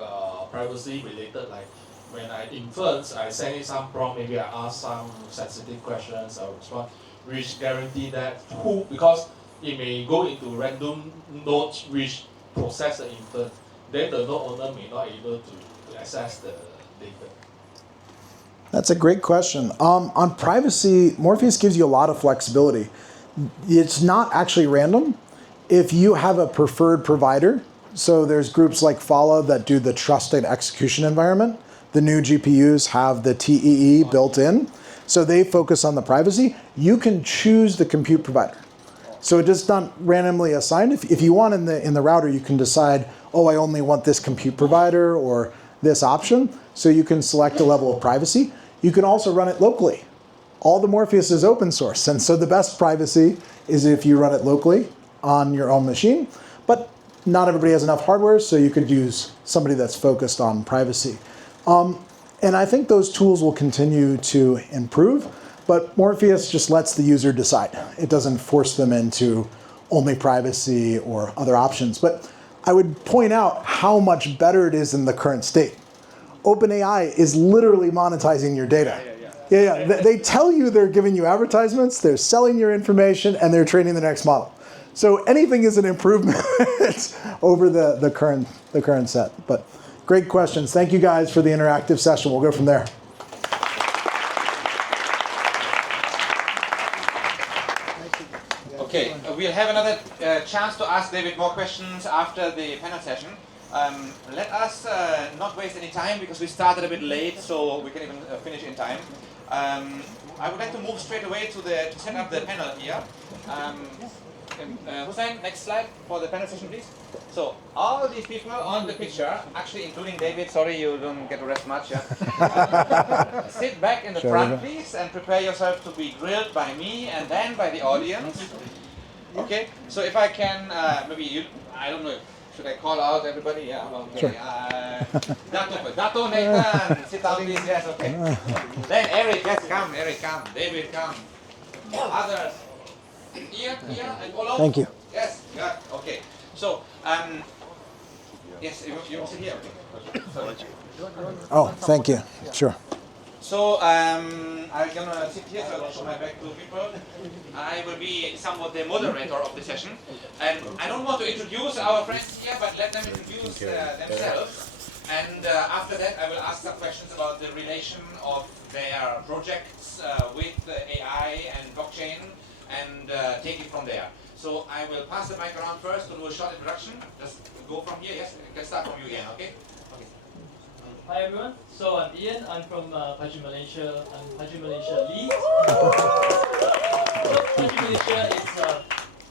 privacy related, like when I inference, I send it some prompt, maybe I ask some sensitive questions or respond, which guarantee that because it may go into random nodes which process the inference, then the node owner may not able to access the data. That's a great question. On privacy, Morpheus gives you a lot of flexibility. It's not actually random. If you have a preferred provider, so there's groups like Fala that do the trusted execution environment. The new GPUs have the TEE built in, so they focus on the privacy. You can choose the compute provider. So it's just not randomly assigned. If you want in the router, you can decide, oh, I only want this compute provider or this option. So you can select a level of privacy. You can also run it locally. All the Morpheus is open source, and so the best privacy is if you run it locally on your own machine. But not everybody has enough hardware, so you could use somebody that's focused on privacy. And I think those tools will continue to improve, but Morpheus just lets the user decide. It doesn't force them into only privacy or other options. But I would point out how much better it is in the current state. OpenAI is literally monetizing your data. Yeah. They tell you they're giving you advertisements, they're selling your information, and they're training the next model. So anything is an improvement over the current set. But great questions. Thank you guys for the interactive session. We'll go from there. Okay, we'll have another chance to ask David more questions after the panel session. Let us not waste any time because we started a bit late, so we can even finish in time. I would like to move straight away to set up the panel here. Hussein, next slide for the panel session, please. So all these people on the picture, actually including David, sorry you don't get to rest much. Yeah? Sit back in the front, please, and prepare yourself to be grilled by me and then by the audience. Okay, so if I can, maybe you, I don't know, should I call out everybody? Yeah, okay. Sure. Dato, Nathan, sit down please, yes, okay. Then Eric, yes, come, Eric, come. David, come. Others. Here, and follow. Thank you. Yes, yeah, okay. So, yes, you sit here, okay. Sorry. Oh, thank you. Sure. So I'm gonna sit here, so I will show my back to people. I will be somewhat the moderator of the session. And I don't want to introduce our friends here, but let them introduce themselves. And after that, I will ask some questions about the relation of their projects with AI and blockchain, and take it from there. So I will pass the mic around first to do a short introduction. Just go from here. Yes, I can start from you, Ian. Okay. Hi everyone, so I'm Ian, I'm from Pudgy Malaysia, I'm Pudgy Malaysia lead. Pudgy Malaysia is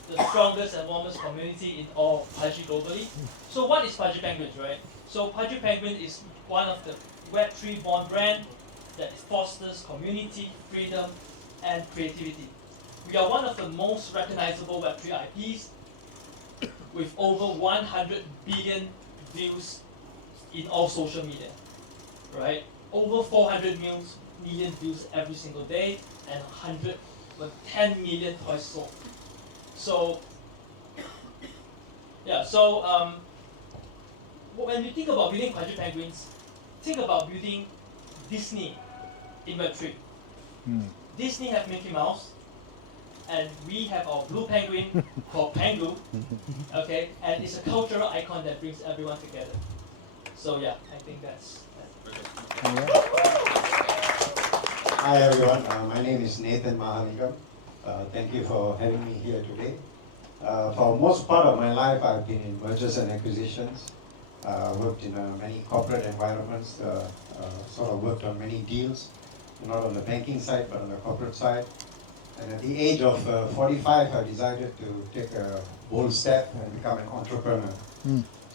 the strongest and warmest community in all Pudgy globally. So what is Pudgy Penguins, right? So Pudgy Penguin is one of the Web3 born brand that fosters community, freedom and creativity. We are one of the most recognizable Web3 IPs with over 100 billion views in all social media. Right? Over 400 million views every single day and 10 million toys sold. So, yeah, so when you think about building Pudgy Penguins, think about building Disney in Web3. Disney have Mickey Mouse, and we have our blue penguin called Pengu, okay? And it's a cultural icon that brings everyone together. So yeah, I think that's Hi everyone, my name is Nathan Mahaligam. Thank you for having me here today. For most part of my life, I've been in mergers and acquisitions, worked in many corporate environments, sort of worked on many deals, not on the banking side, but on the corporate side. And at the age of 45, I decided to take a bold step and become an entrepreneur.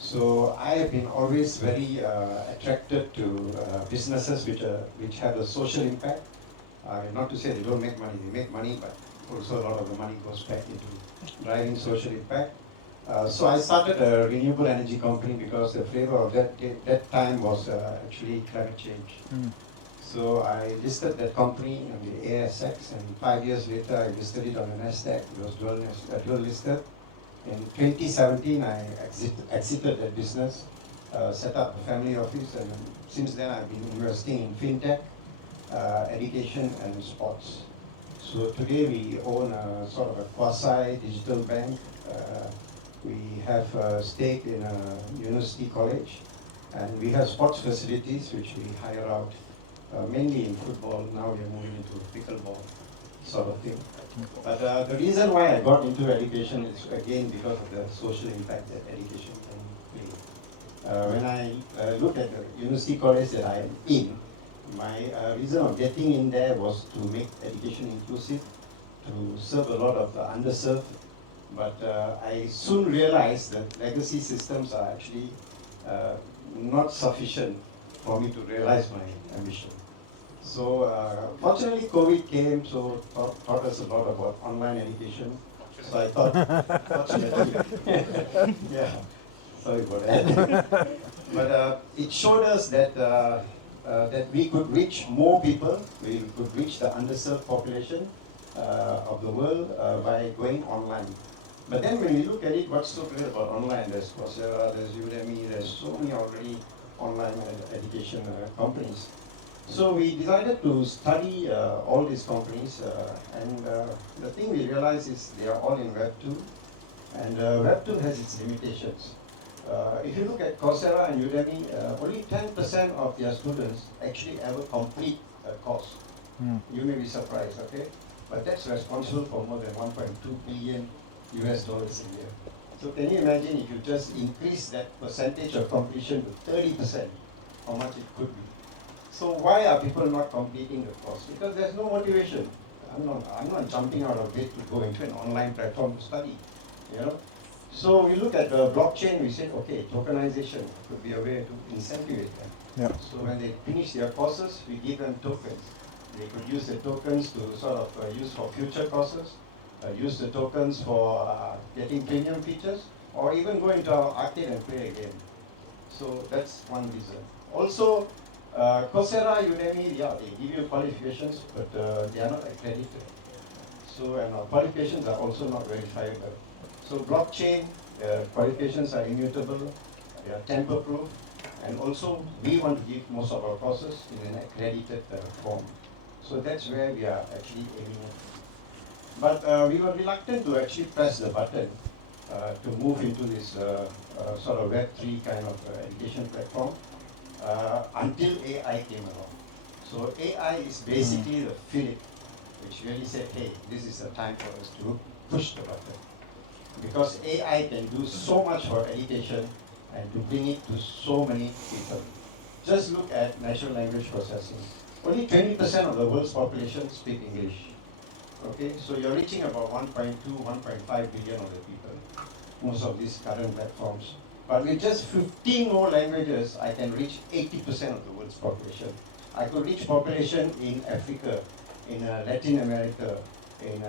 So I have been always very attracted to businesses which have a social impact. Not to say they don't make money, they make money, but also a lot of the money goes back into driving social impact. So I started a renewable energy company because the flavor of that time was actually climate change. So I listed that company on the ASX, and 5 years later I listed it on the NASDAQ. It was dual listed. In 2017, I exited that business, set up a family office, and since then I've been investing in fintech, education, and sports. So today we own a sort of a quasi-digital bank. We have a stake in a university college, and we have sports facilities which we hire out, mainly in football. Now we're moving into pickleball sort of thing. But the reason why I got into education is again because of the social impact that education can play. When I look at the university college that I am in, my reason of getting in there was to make education inclusive, to serve a lot of the underserved. But I soon realized that legacy systems are actually not sufficient for me to realize my ambition. So fortunately COVID came, so taught us a lot about online education. So I thought, yeah, sorry about that. But it showed us that that we could reach more people, we could reach the underserved population of the world by going online. But then when you look at it, what's so great about online? There's Coursera, there's Udemy, there's so many already online education companies. So we decided to study all these companies, and the thing we realized is they are all in Web 2, and Web 2 has its limitations. If you look at Coursera and Udemy, only 10% of their students actually ever complete a course. You may be surprised, okay? But that's responsible for more than 1.2 billion US dollars a year. So can you imagine if you just increase that percentage of completion to 30%, how much it could be? So why are people not completing the course? Because there's no motivation. I'm not jumping out of bed to go into an online platform to study, you know. So we look at the blockchain. We said, okay, tokenization could be a way to incentivize them. Yep. So when they finish their courses, we give them tokens. They could use the tokens to sort of use for future courses, use the tokens for getting premium features, or even go into our arcade and play a game. So that's one reason. Also, Coursera, Udemy, yeah, they give you qualifications, but they are not accredited. So, and our qualifications are also not verifiable. So blockchain qualifications are immutable, they are tamper-proof, And also, we want to give most of our courses in an accredited form. So that's where we are actually aiming at. But we were reluctant to actually press the button to move into this sort of Web3 kind of education platform until AI came along. So AI is basically the fillip which really said, hey, this is the time for us to push the button. Because AI can do so much for education and to bring it to so many people. Just look at natural language processing. Only 20% of the world's population speak English. Okay, so you're reaching about 1.2, 1.5 billion of the people, most of these current platforms. But with just 15 more languages, I can reach 80% of the world's population. I could reach population in Africa, in Latin America, in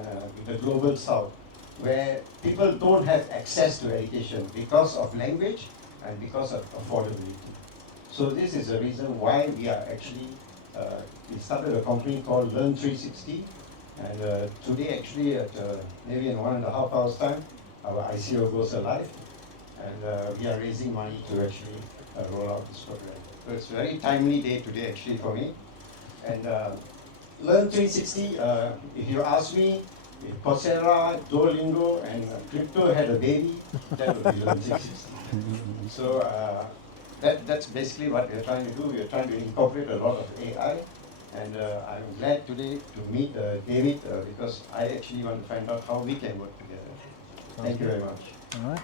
the global south, where people don't have access to education because of language and because of affordability. So this is the reason why we are actually, we started a company called Learn 360, and today actually at maybe in 1.5 hours time, our ICO goes live, and we are raising money to actually roll out this program. So it's a very timely day today actually for me. And Learn 360, if you ask me, if Coursera, Duolingo, and crypto had a baby, that would be Learn 360. So that's basically what we're trying to do. We're trying to incorporate a lot of AI. And I'm glad today to meet David because I actually want to find out how we can work together. Thank you very much. All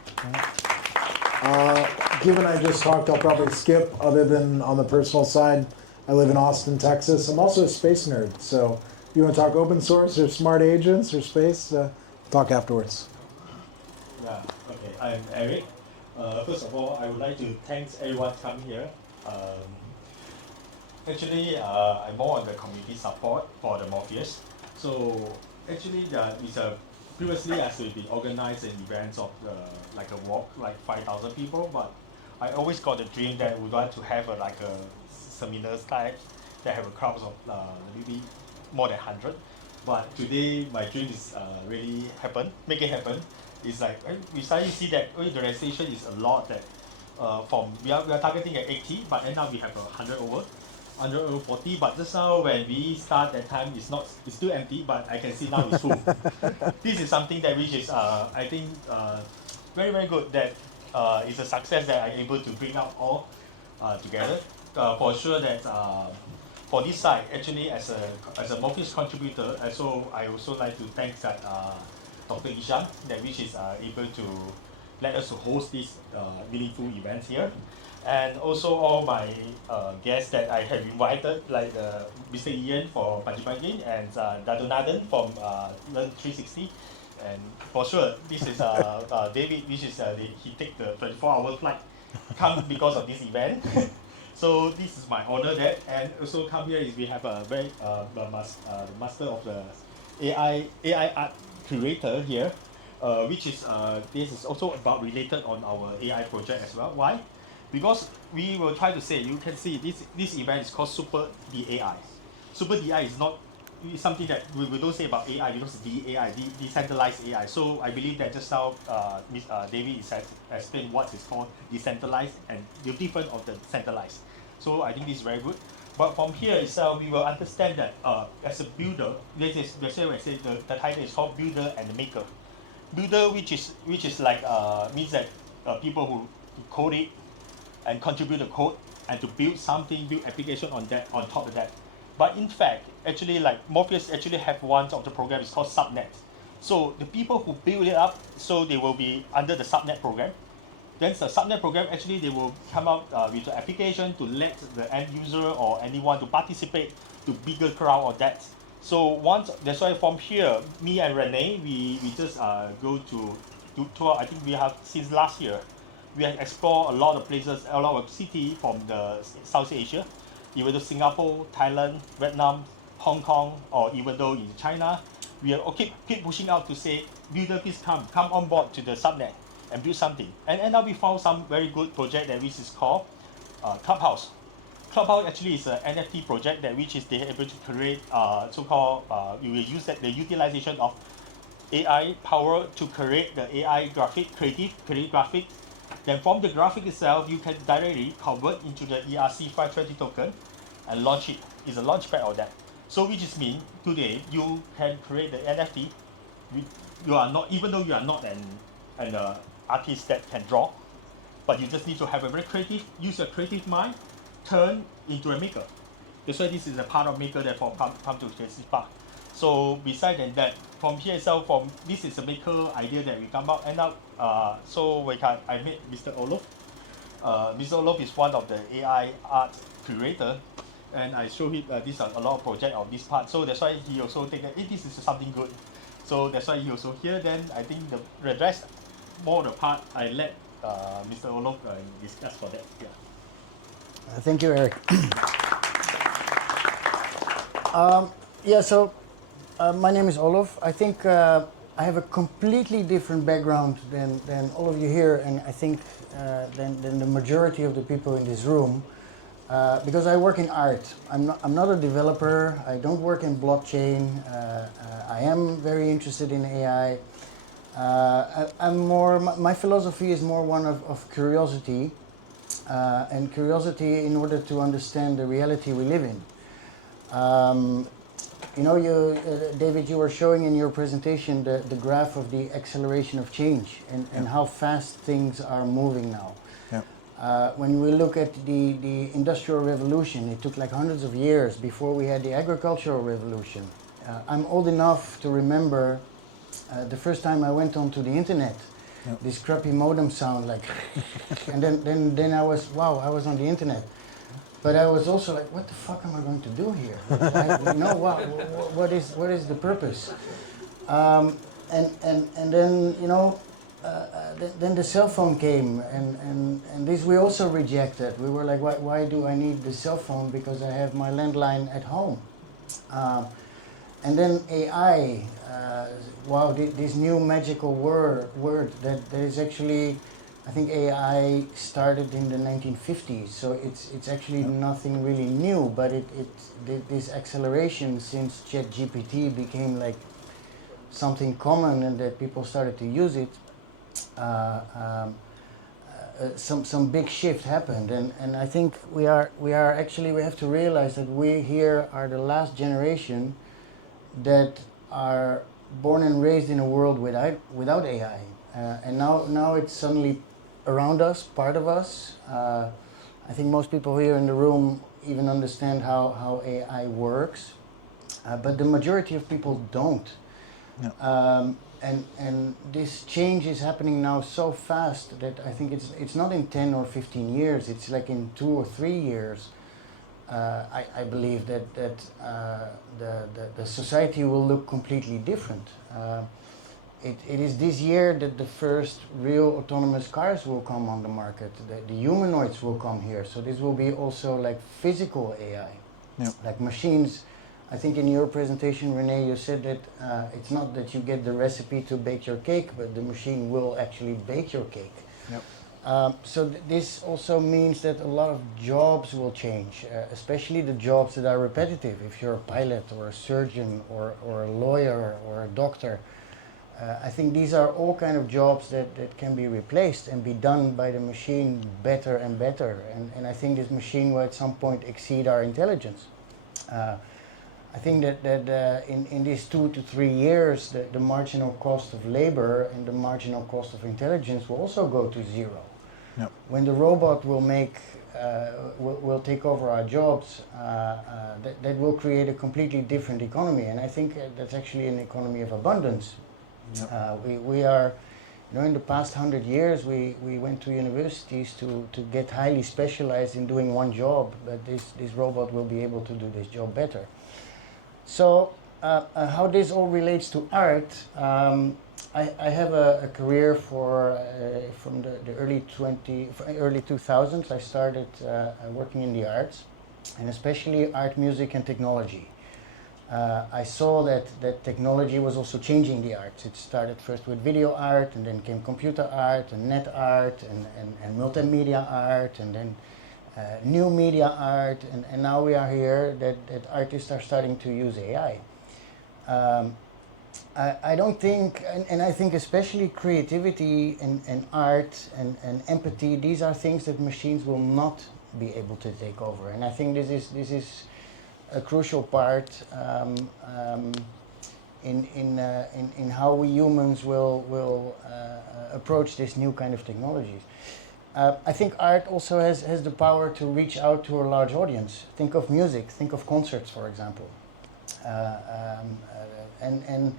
right. Given I just talked, I'll probably skip, other than on the personal side. I live in Austin, Texas. I'm also a space nerd. So you want to talk open source or smart agents or space? Talk afterwards. Yeah, okay. I'm Eric. First of all, I would like to thank everyone coming here. Actually, I'm more on the community support for the Morpheus. So actually, previously as we've been organizing events of like a walk, like 5,000 people, but I always got the dream that we'd like to have like a seminar type that have a crowd of maybe more than 100. But today my dream is really make it happen. It's like we suddenly see that the registration is a lot that we are targeting at 80, but end up we have 140. But just now when we start that time, it's still empty, but I can see now it's full. This is something that which is I think very very good, that it's a success that I'm able to bring out all together. For sure that for this side, actually as a Morpheus contributor, I also like to thank that Dr. Ishan, that which is able to let us to host this meaningful event here. And also all my guests that I have invited, like Mr. Ian for Pudgy Penguins and Dadunadan from Learn 360. And for sure, this is David, which is he take the 24-hour flight, come because of this event. So this is my honor that, and also come here is we have a very the master of the AI art curator here, which is this is also about related on our AI project as well. Why? Because we will try to say, you can see this event is called SUPER DeAI. SUPER DeAI is not something that we don't say about AI, because DAI, decentralized AI. So I believe that just now David has explained what is called decentralized and the difference of the centralized. So I think this is very good. But from here itself, we will understand that as a builder, the title is called builder and maker. Builder, which is like means that people who code it and contribute the code and to build something, build application on top of that. But in fact, actually, like Morpheus actually have one of the program is called subnet. So the people who build it up, so they will be under the subnet program. Then the subnet program, actually they will come out with the application to let the end user or anyone to participate to bigger crowd or that. So that's why from here, me and Renee, we just go to tour. I think we have since last year, we have explored a lot of places, a lot of cities from the South Asia, even though Singapore, Thailand, Vietnam, Hong Kong, or even though in China, we are keep pushing out to say, builder, please come on board to the subnet and build something. And now we found some very good project that which is called Clubhouse. Clubhouse actually is an NFT project that which is they are able to create so-called you will use that the utilization of AI power to create the AI creative graphic Then from the graphic itself, you can directly convert into the ERC520 token and launch it. It's a launchpad of that. So which is mean today you can create the NFT. You are not, even though you are not an artist that can draw, but you just need to have a very creative, use your creative mind, turn into a maker. That's why this is a part of maker that come to this part. So besides that, from here itself, this is a maker idea that we come up, end up. I met Mr. Olof. Mr. Olof is one of the AI art curator, and I show him these are a lot of project of this part. So that's why he also think that this is something good. So that's why he also here. Then I think the rest, more the part, I let Mr. Olof discuss for that. Yeah. Thank you, Eric. My name is Olof. I think I have a completely different background than all of you here, and I think than the majority of the people in this room, because I work in art. I'm not a developer. I don't work in blockchain. I am very interested in AI. My philosophy is more one of curiosity, and curiosity in order to understand the reality we live in. David, you were showing in your presentation the graph of the acceleration of change and how fast things are moving now. Yeah. When we look at the Industrial Revolution, it took like hundreds of years before we had the Agricultural Revolution. I'm old enough to remember the first time I went onto the internet. Yep. This crappy modem sound like, and then I was on the internet. But I was also like, what the fuck am I going to do here? What is the purpose? And then then the cell phone came, and this we also rejected. We were like, why do I need the cell phone? Because I have my landline at home. And then AI, this new magical word that is actually, I think AI started in the 1950s, so it's actually nothing really new, but this acceleration since ChatGPT became like something common and that people started to use it, some big shift happened, and I think we have to realize that we here are the last generation that are born and raised in a world without AI, and now it's suddenly around us, part of us. I think most people here in the room even understand how AI works, but the majority of people don't. No. And this change is happening now so fast that I think it's not in 10 or 15 years, it's like in 2 or 3 years. I believe that the society will look completely different. It is this year that the first real autonomous cars will come on the market. The humanoids will come here. So this will be also like physical AI, yep. Like machines. I think in your presentation, Renee, you said that it's not that you get the recipe to bake your cake, but the machine will actually bake your cake. Yep. So this also means that a lot of jobs will change, especially the jobs that are repetitive. If you're a pilot or a surgeon or a lawyer or a doctor, I think these are all kind of jobs that can be replaced and be done by the machine better and better. And I think this machine will at some point exceed our intelligence. I think that in these 2 to 3 years, the marginal cost of labor and the marginal cost of intelligence will also go to zero. Yep. When the robot will take over our jobs, that will create a completely different economy, and I think that's actually an economy of abundance. Yep. We are, in the past 100 years, we went to universities to get highly specialized in doing one job, but this robot will be able to do this job better. So how this all relates to art, I have a career from the early 2000s. I started working in the arts, and especially art, music, and technology. I saw that technology was also changing the arts. It started first with video art, and then came computer art, and net art, and multimedia art, and then new media art, and now we are here that artists are starting to use AI. I don't think, and I think especially creativity and art and empathy, these are things that machines will not be able to take over. And I think this is a crucial part in how we humans will approach this new kind of technologies. I think art also has the power to reach out to a large audience. Think of music, think of concerts, for example. And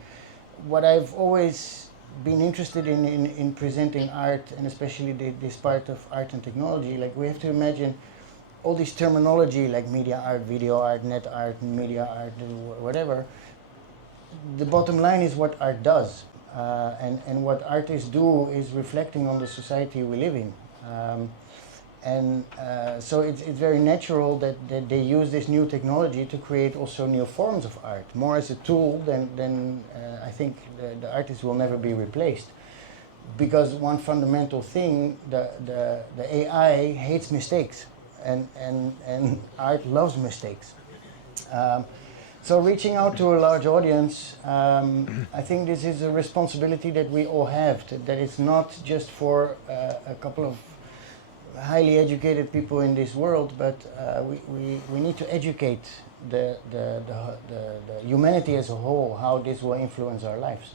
what I've always been interested in presenting art, and especially this part of art and technology, like we have to imagine all this terminology like media art, video art, net art, media art, whatever. The bottom line is what art does. And what artists do is reflecting on the society we live in. So it's very natural that they use this new technology to create also new forms of art, more as a tool than I think the artist will never be replaced. Because one fundamental thing, the AI hates mistakes, and art loves mistakes. So reaching out to a large audience, I think this is a responsibility that we all have, that it's not just for a couple of highly educated people in this world, but we need to educate the humanity as a whole, how this will influence our lives.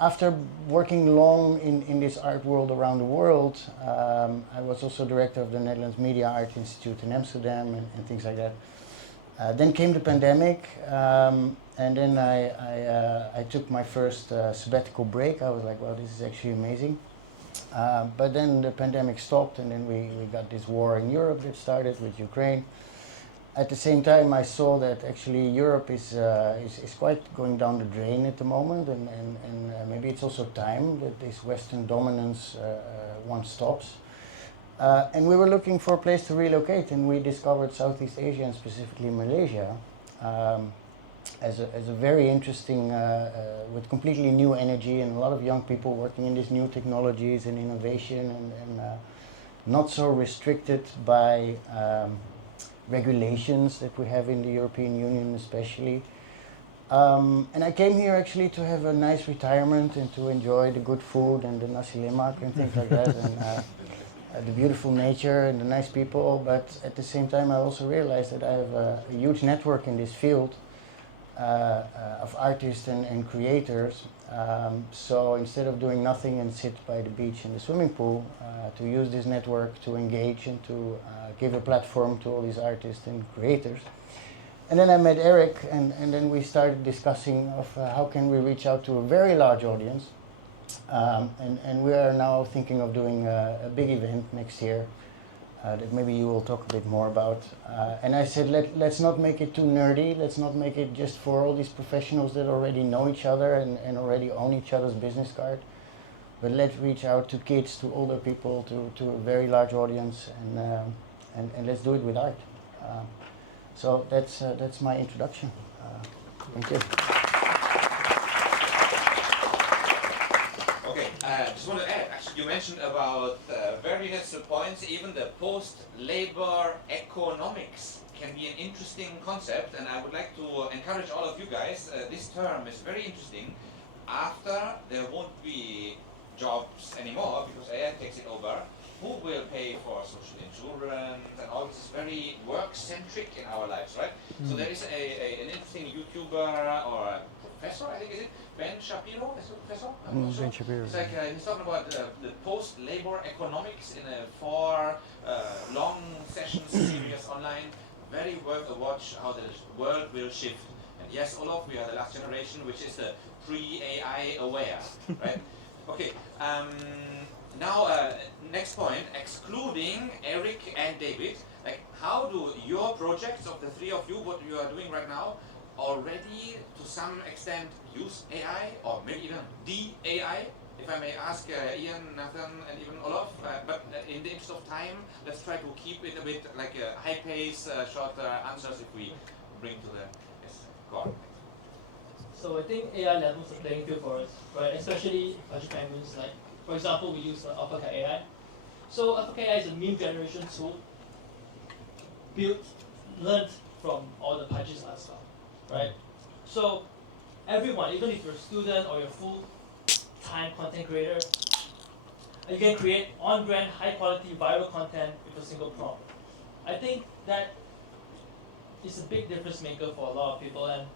After working long in this art world around the world, I was also director of the Netherlands Media Art Institute in Amsterdam and things like that. Then came the pandemic, and then I took my first sabbatical break. I was like, well, this is actually amazing. But then the pandemic stopped, and then we got this war in Europe that started with Ukraine. At the same time, I saw that actually Europe is quite going down the drain at the moment, and maybe it's also time that this Western dominance once stops. And we were looking for a place to relocate, and we discovered Southeast Asia and specifically Malaysia as a very interesting, with completely new energy and a lot of young people working in these new technologies and innovation and not so restricted by regulations that we have in the European Union especially. And I came here actually to have a nice retirement and to enjoy the good food and the nasi lemak and things like that, and the beautiful nature and the nice people. But at the same time I also realized that I have a huge network in this field of artists and creators. So instead of doing nothing and sit by the beach in the swimming pool, to use this network to engage and to give a platform to all these artists and creators. And then I met Eric, and then we started discussing of how can we reach out to a very large audience. And we are now thinking of doing a big event next year that maybe you will talk a bit more about. And I said, let's not make it too nerdy. Let's not make it just for all these professionals that already know each other and already own each other's business card. But let's reach out to kids, to older people, to a very large audience, and let's do it with art. So that's my introduction. Thank you. Okay, just want to add, actually you mentioned about various points, even the post-labor economics can be an interesting concept, and I would like to encourage all of you guys, this term is very interesting. After there won't be jobs anymore because AI takes it over, who will pay for social insurance and all this is very work-centric in our lives, right? So there is an interesting YouTuber or a professor, I think, is it? Ben Shapiro, is it a professor? Ben Shapiro. It's like he's talking about the post-labor economics in a 4 long sessions series online. Very worth a watch how the world will shift. And yes, Olaf, we are the last generation which is the pre-AI aware, right? Okay, now next point, excluding Eric and David, like how do your projects of the 3 of you, what you are doing right now, already to some extent use AI or maybe even de-AI? If I may ask Ian, Nathan and even Olaf, but in the interest of time, let's try to keep it a bit like a high pace, shorter answers if we bring to the, yes, go on. So I think AI levels the playing field for us, right? Especially Pudgy Penguins, like for example we use AlphaCat AI. So AlphaCat AI is a meme generation tool learned from all the Pudgy's art stuff. right? So everyone, even if you're a student or you're a full-time content creator, you can create on-brand, high-quality, viral content with a single prompt. I think that is a big difference maker for a lot of people, and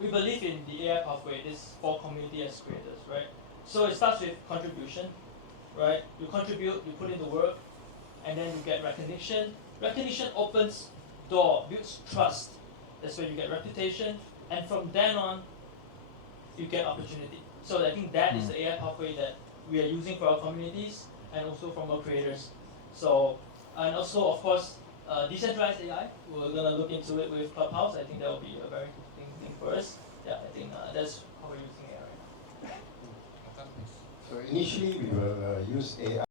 we believe in the AI pathway. This for community as creators, right? So it starts with contribution, right? You contribute, you put in the work, and then you get recognition. Recognition opens door, builds trust. That's where you get reputation, and from then on, you get opportunity. So I think that is the AI pathway that we are using for our communities and also from our creators. So, and also of course, decentralized AI. We're gonna look into it with Clubhouse. I think that will be a very interesting thing for us. Yeah, I think that's how we're using AI right now. So initially we will use AI